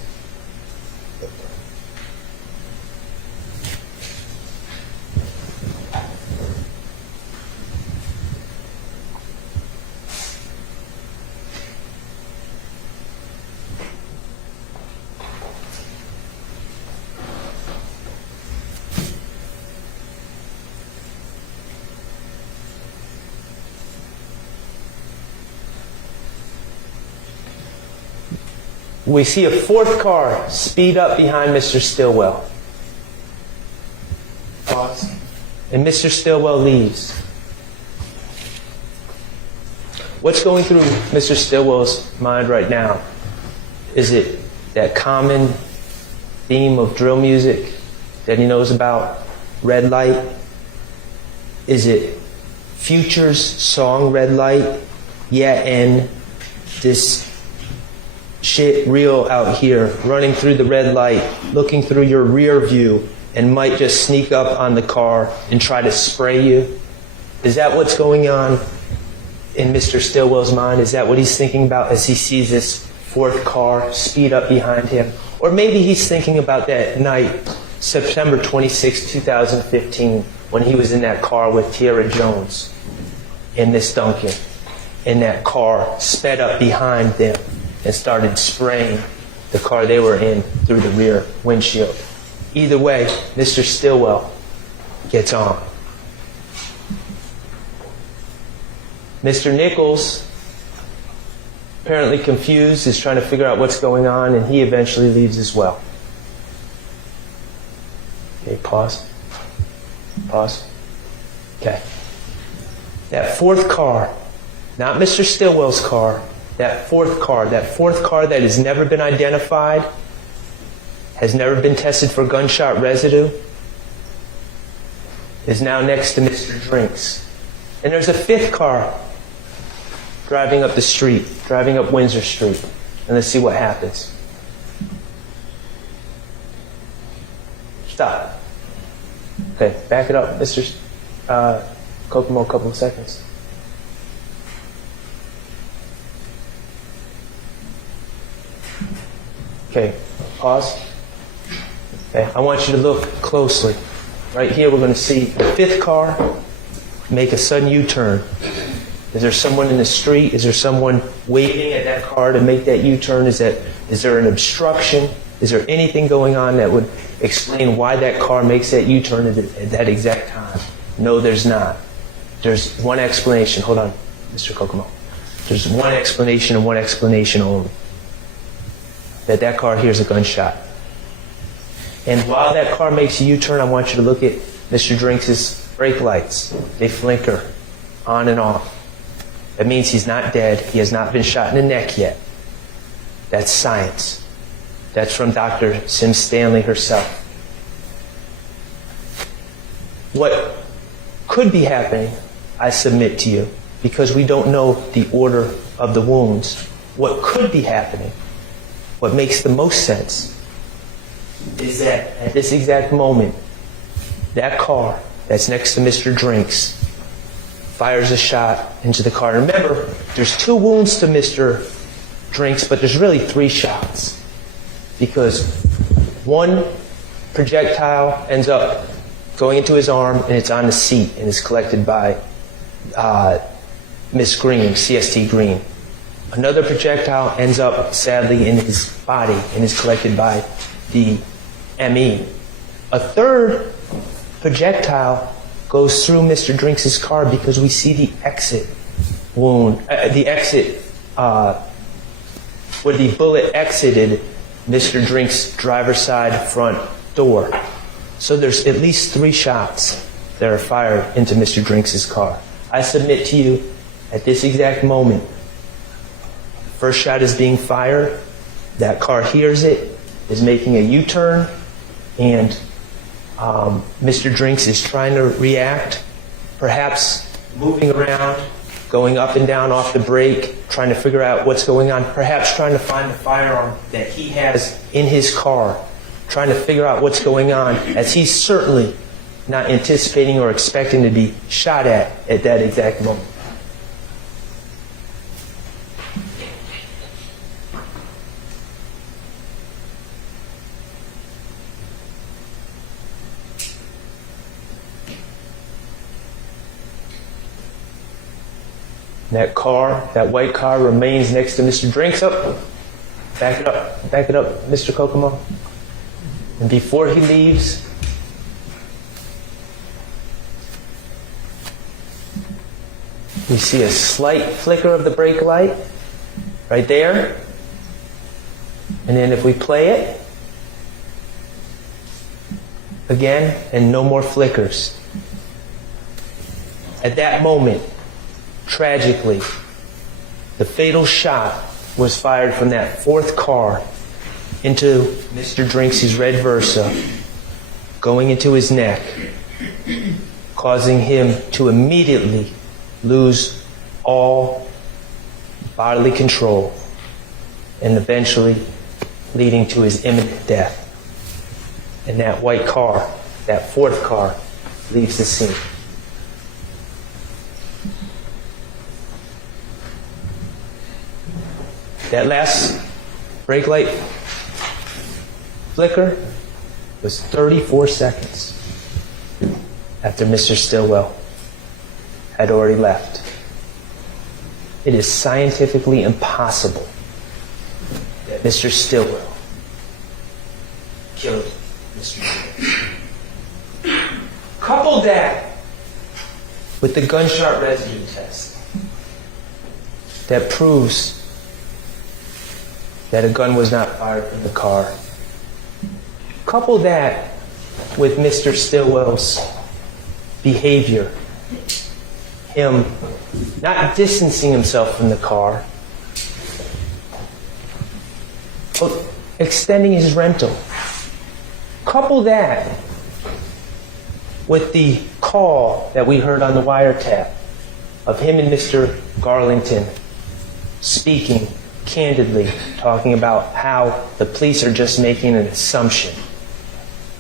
We see a fourth car speed up behind Mr. Stillwell. Pause. And Mr. Stillwell leaves. What's going through Mr. Stillwell's mind right now? Is it that common theme of drill music that he knows about? Red Light? Is it Future's song Red Light? Yeah, and this shit real out here, running through the red light, looking through your rear view, and might just sneak up on the car and try to spray you? Is that what's going on in Mr. Stillwell's mind? Is that what he's thinking about as he sees this fourth car speed up behind him? Or maybe he's thinking about that night, September 26, 2015, when he was in that car with Tierra Jones and Miss Duncan, and that car sped up behind them and started spraying the car they were in through the rear windshield. Either way, Mr. Stillwell gets on. Mr. Nichols, apparently confused, is trying to figure out what's going on, and he eventually leaves as well. Okay, pause. Pause. Okay. That fourth car, not Mr. Stillwell's car, that fourth car that has never been identified, has never been tested for gunshot residue, is now next to Mr. Drinks. And there's a fifth car driving up the street, driving up Windsor Street. And let's see what happens. Stop. Okay, back it up, Mr. Kokomo, a couple of seconds. Okay, pause. Okay, I want you to look closely. Right here, we're going to see the fifth car make a sudden U-turn. Is there someone in the street? Is there someone waiting at that car to make that U-turn? Is there an obstruction? Is there anything going on that would explain why that car makes that U-turn at that exact time? No, there's not. There's one explanation. Hold on, Mr. Kokomo. There's one explanation and one explanation only. That car hears a gunshot. And while that car makes a U-turn, I want you to look at Mr. Drinks' brake lights. They flicker on and off. That means he's not dead. He has not been shot in the neck yet. That's science. That's from Dr. Sim Stanley herself. What could be happening, I submit to you, because we don't know the order of the wounds, what could be happening, what makes the most sense, is that at this exact moment, that car that's next to Mr. Drinks fires a shot into the car. Remember, there's 2 wounds to Mr. Drinks, but there's really 3 shots, because one projectile ends up going into his arm and it's on the seat and is collected by Miss Green, CST Green. Another projectile ends up, sadly, in his body and is collected by the ME. A third projectile goes through Mr. Drinks' car because we see the exit wound, the exit where the bullet exited Mr. Drinks' driver's side front door. So there's at least 3 shots that are fired into Mr. Drinks' car. I submit to you, at this exact moment, first shot is being fired, that car hears it, is making a U-turn, and Mr. Drinks is trying to react, perhaps moving around, going up and down off the brake, trying to figure out what's going on, perhaps trying to find the firearm that he has in his car, trying to figure out what's going on, as he's certainly not anticipating or expecting to be shot at that exact moment. That car, that white car, remains next to Mr. Drinks. Up. Back it up, Mr. Kokomo. And before he leaves, we see a slight flicker of the brake light right there. And then if we play it again, and no more flickers. At that moment, tragically, the fatal shot was fired from that fourth car into Mr. Drinks' red Versa, going into his neck, causing him to immediately lose all bodily control, and eventually leading to his imminent death. And that white car, that fourth car, leaves the scene. That last brake light flicker was 34 seconds after Mr. Stillwell had already left. It is scientifically impossible that Mr. Stillwell killed Mr. Drinks. Couple that with the gunshot residue test that proves that a gun was not fired from the car. Couple that with Mr. Stillwell's behavior, him not distancing himself from the car, but extending his rental. Couple that with the call that we heard on the wiretap of him and Mr. Garlington speaking candidly, talking about how the police are just making an assumption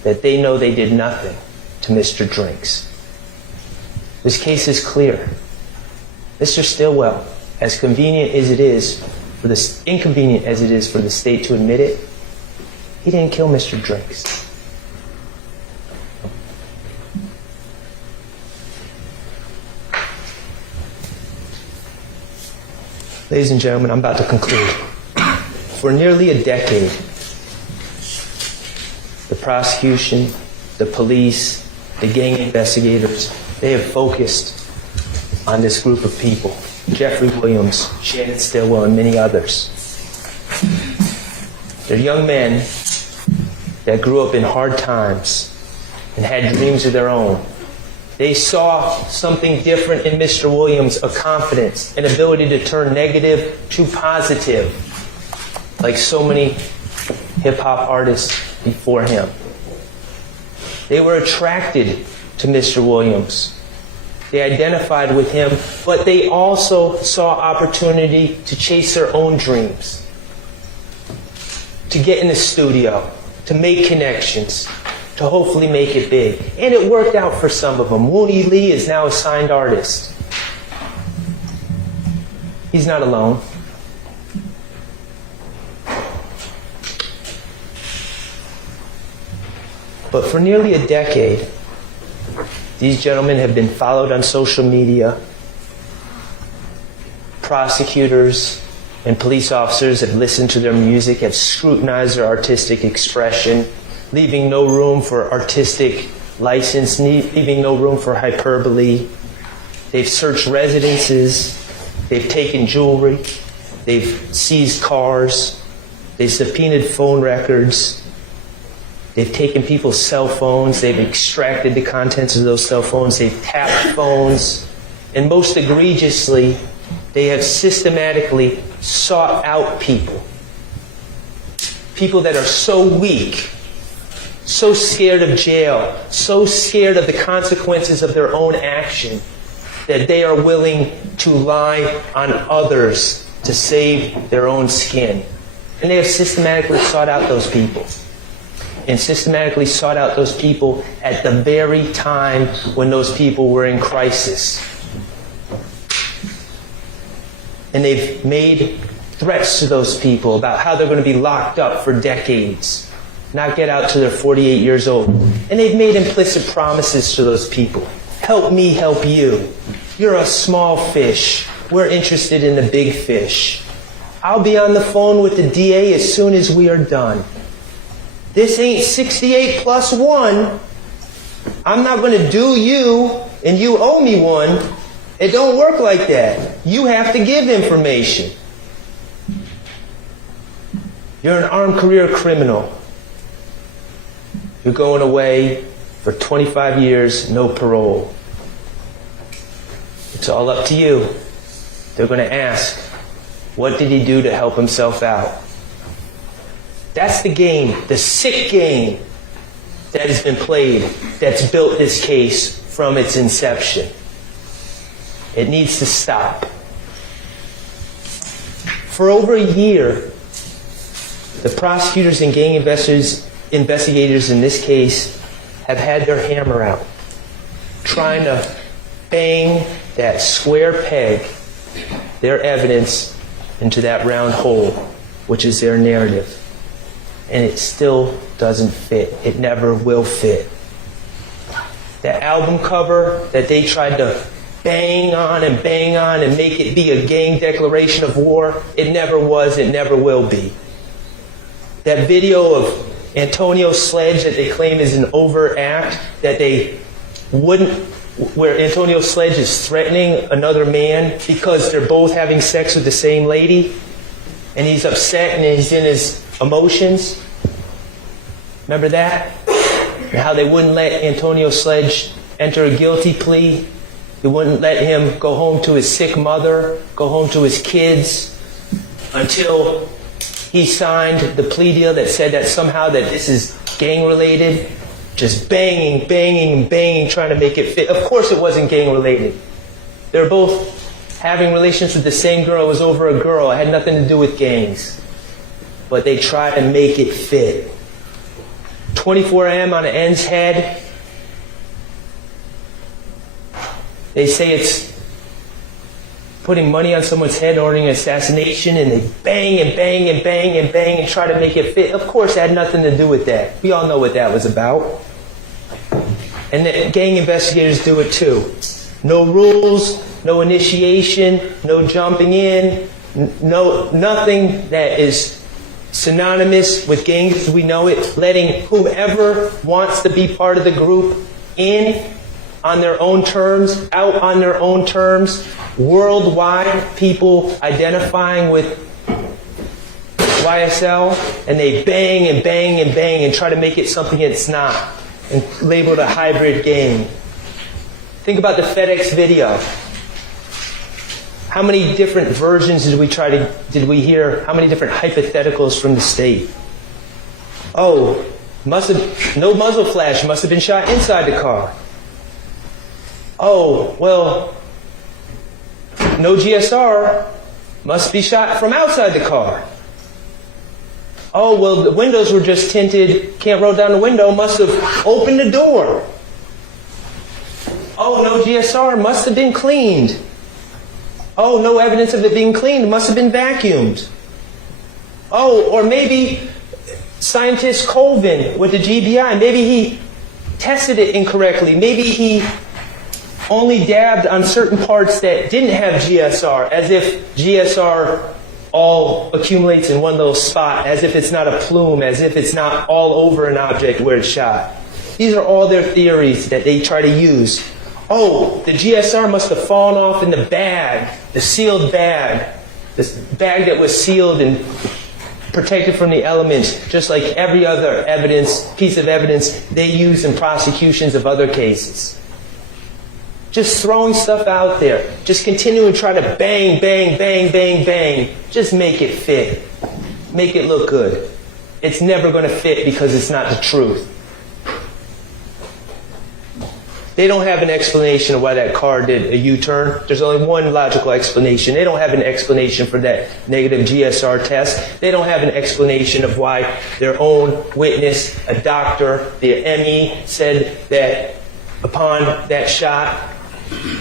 that they know they did nothing to Mr. Drinks. This case is clear. Mr. Stillwell, as convenient as it is for the inconvenient as it is for the state to admit it, he didn't kill Mr. Drinks. Ladies and gentlemen, I'm about to conclude. For nearly a decade, the prosecution, the police, the gang investigators, they have focused on this group of people. Jeffrey Williams, Shannon Stillwell, and many others. They're young men that grew up in hard times and had dreams of their own. They saw something different in Mr. Williams, a confidence, an ability to turn negative to positive, like so many hip-hop artists before him. They were attracted to Mr. Williams. They identified with him, but they also saw opportunity to chase their own dreams, to get in the studio, to make connections, to hopefully make it big. And it worked out for some of them. Wooney Lee is now a signed artist. He's not alone. But for nearly a decade, these gentlemen have been followed on social media. Prosecutors and police officers have listened to their music, have scrutinized their artistic expression, leaving no room for artistic license, leaving no room for hyperbole. They've searched residences, they've taken jewelry, they've seized cars, they've subpoenaed phone records, they've taken people's cell phones, they've extracted the contents of those cell phones, they've tapped phones, and most egregiously, they have systematically sought out people that are so weak, so scared of jail, so scared of the consequences of their own action, that they are willing to lie on others to save their own skin. And they have systematically sought out those people. And systematically sought out those people at the very time when those people were in crisis. And they've made threats to those people about how they're going to be locked up for decades, not get out till they're 48 years old. And they've made implicit promises to those people. Help me help you. You're a small fish. We're interested in the big fish. I'll be on the phone with the DA as soon as we are done. This ain't 68 plus 1. I'm not going to do you and you owe me one. It don't work like that. You have to give information. You're an armed career criminal. You're going away for 25 years, no parole. It's all up to you. They're going to ask, what did he do to help himself out? That's the game, the sick game that has been played, that's built this case from its inception. It needs to stop. For over a year, the prosecutors and gang investigators in this case have had their hammer out, trying to bang that square peg, their evidence, into that round hole, which is their narrative. And it still doesn't fit. It never will fit. That album cover that they tried to bang on and make it be a gang declaration of war, it never was, it never will be. That video of Antonio Sledge that they claim is an overt act, that they wouldn't, where Antonio Sledge is threatening another man because they're both having sex with the same lady, and he's upset and he's in his emotions. Remember that? And how they wouldn't let Antonio Sledge enter a guilty plea. They wouldn't let him go home to his sick mother, go home to his kids, until he signed the plea deal that said that somehow that this is gang related. Just banging, trying to make it fit. Of course it wasn't gang related. They were both having relations with the same girl. It was over a girl. It had nothing to do with gangs. But they tried to make it fit. 24M on an end's head. They say it's putting money on someone's head, ordering an assassination, and they bang and try to make it fit. Of course, it had nothing to do with that. We all know what that was about. And the gang investigators do it too. No rules, no initiation, no jumping in, nothing that is synonymous with gangs as we know it, letting whomever wants to be part of the group in on their own terms, out on their own terms, worldwide, people identifying with YSL, and they bang and try to make it something it's not, and label it a hybrid gang. Think about the FedEx video. How many different versions did we hear? How many different hypotheticals from the state? Oh, no muzzle flash, must have been shot inside the car. Oh, well, no GSR, must be shot from outside the car. Oh, well, the windows were just tinted, can't roll down the window, must have opened the door. Oh, no GSR, must have been cleaned. Oh, no evidence of it being cleaned, must have been vacuumed. Oh, or maybe scientist Colvin with the GBI, maybe he tested it incorrectly. Maybe he only dabbed on certain parts that didn't have GSR, as if GSR all accumulates in one little spot, as if it's not a plume, as if it's not all over an object where it's shot. These are all their theories that they try to use. Oh, the GSR must have fallen off in the bag, the sealed bag, this bag that was sealed and protected from the elements, just like every other piece of evidence they use in prosecutions of other cases. Just throwing stuff out there. Just continuing to try to bang. Just make it fit. Make it look good. It's never going to fit because it's not the truth. They don't have an explanation of why that car did a U-turn. There's only one logical explanation. They don't have an explanation for that negative GSR test. They don't have an explanation of why their own witness, a doctor, the ME, said that upon that shot,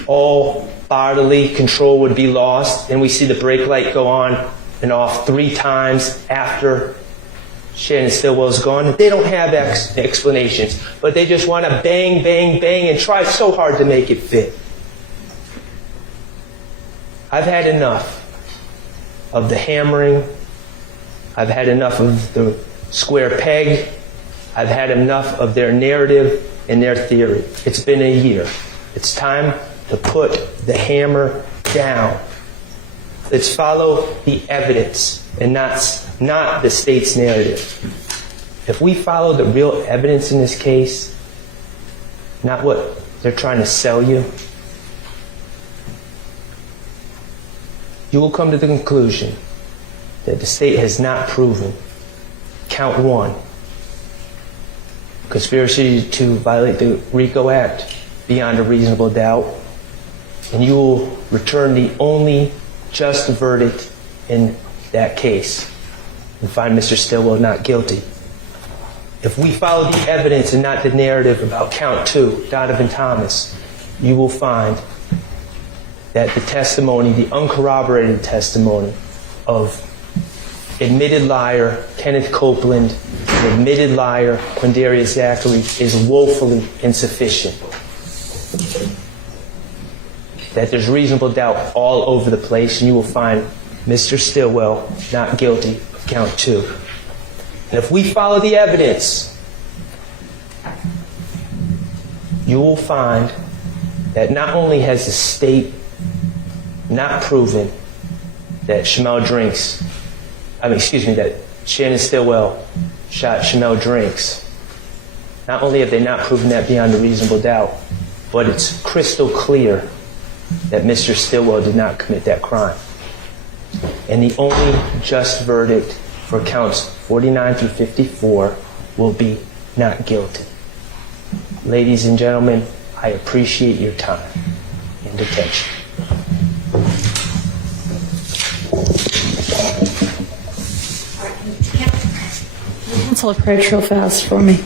all bodily control would be lost. And we see the brake light go on and off 3 times after Shannon Stillwell's gone. They don't have explanations, but they just want to bang and try so hard to make it fit. I've had enough of the hammering. I've had enough of the square peg. I've had enough of their narrative and their theory. It's been a year. It's time to put the hammer down. Let's follow the evidence and not the state's narrative. If we follow the real evidence in this case, not what they're trying to sell you, you will come to the conclusion that the state has not proven count 1, conspiracy to violate the RICO Act beyond a reasonable doubt, and you will return the only just verdict in that case and find Mr. Stillwell not guilty. If we follow the evidence and not the narrative about count 2, Donovan Thomas, you will find that the testimony, the uncorroborated testimony of admitted liar Kenneth Copeland and admitted liar Quindarius Zachary is woefully insufficient. That there's reasonable doubt all over the place, and you will find Mr. Stillwell not guilty of count 2. And if we follow the evidence, you will find that not only has the state not proven that that Shannon Stillwell shot Shamel Drinks, not only have they not proven that beyond a reasonable doubt, but it's crystal clear that Mr. Stillwell did not commit that crime. And the only just verdict for counts 49 through 54 will be not guilty. Ladies and gentlemen, I appreciate your time and attention. Counsel, approach real fast for me.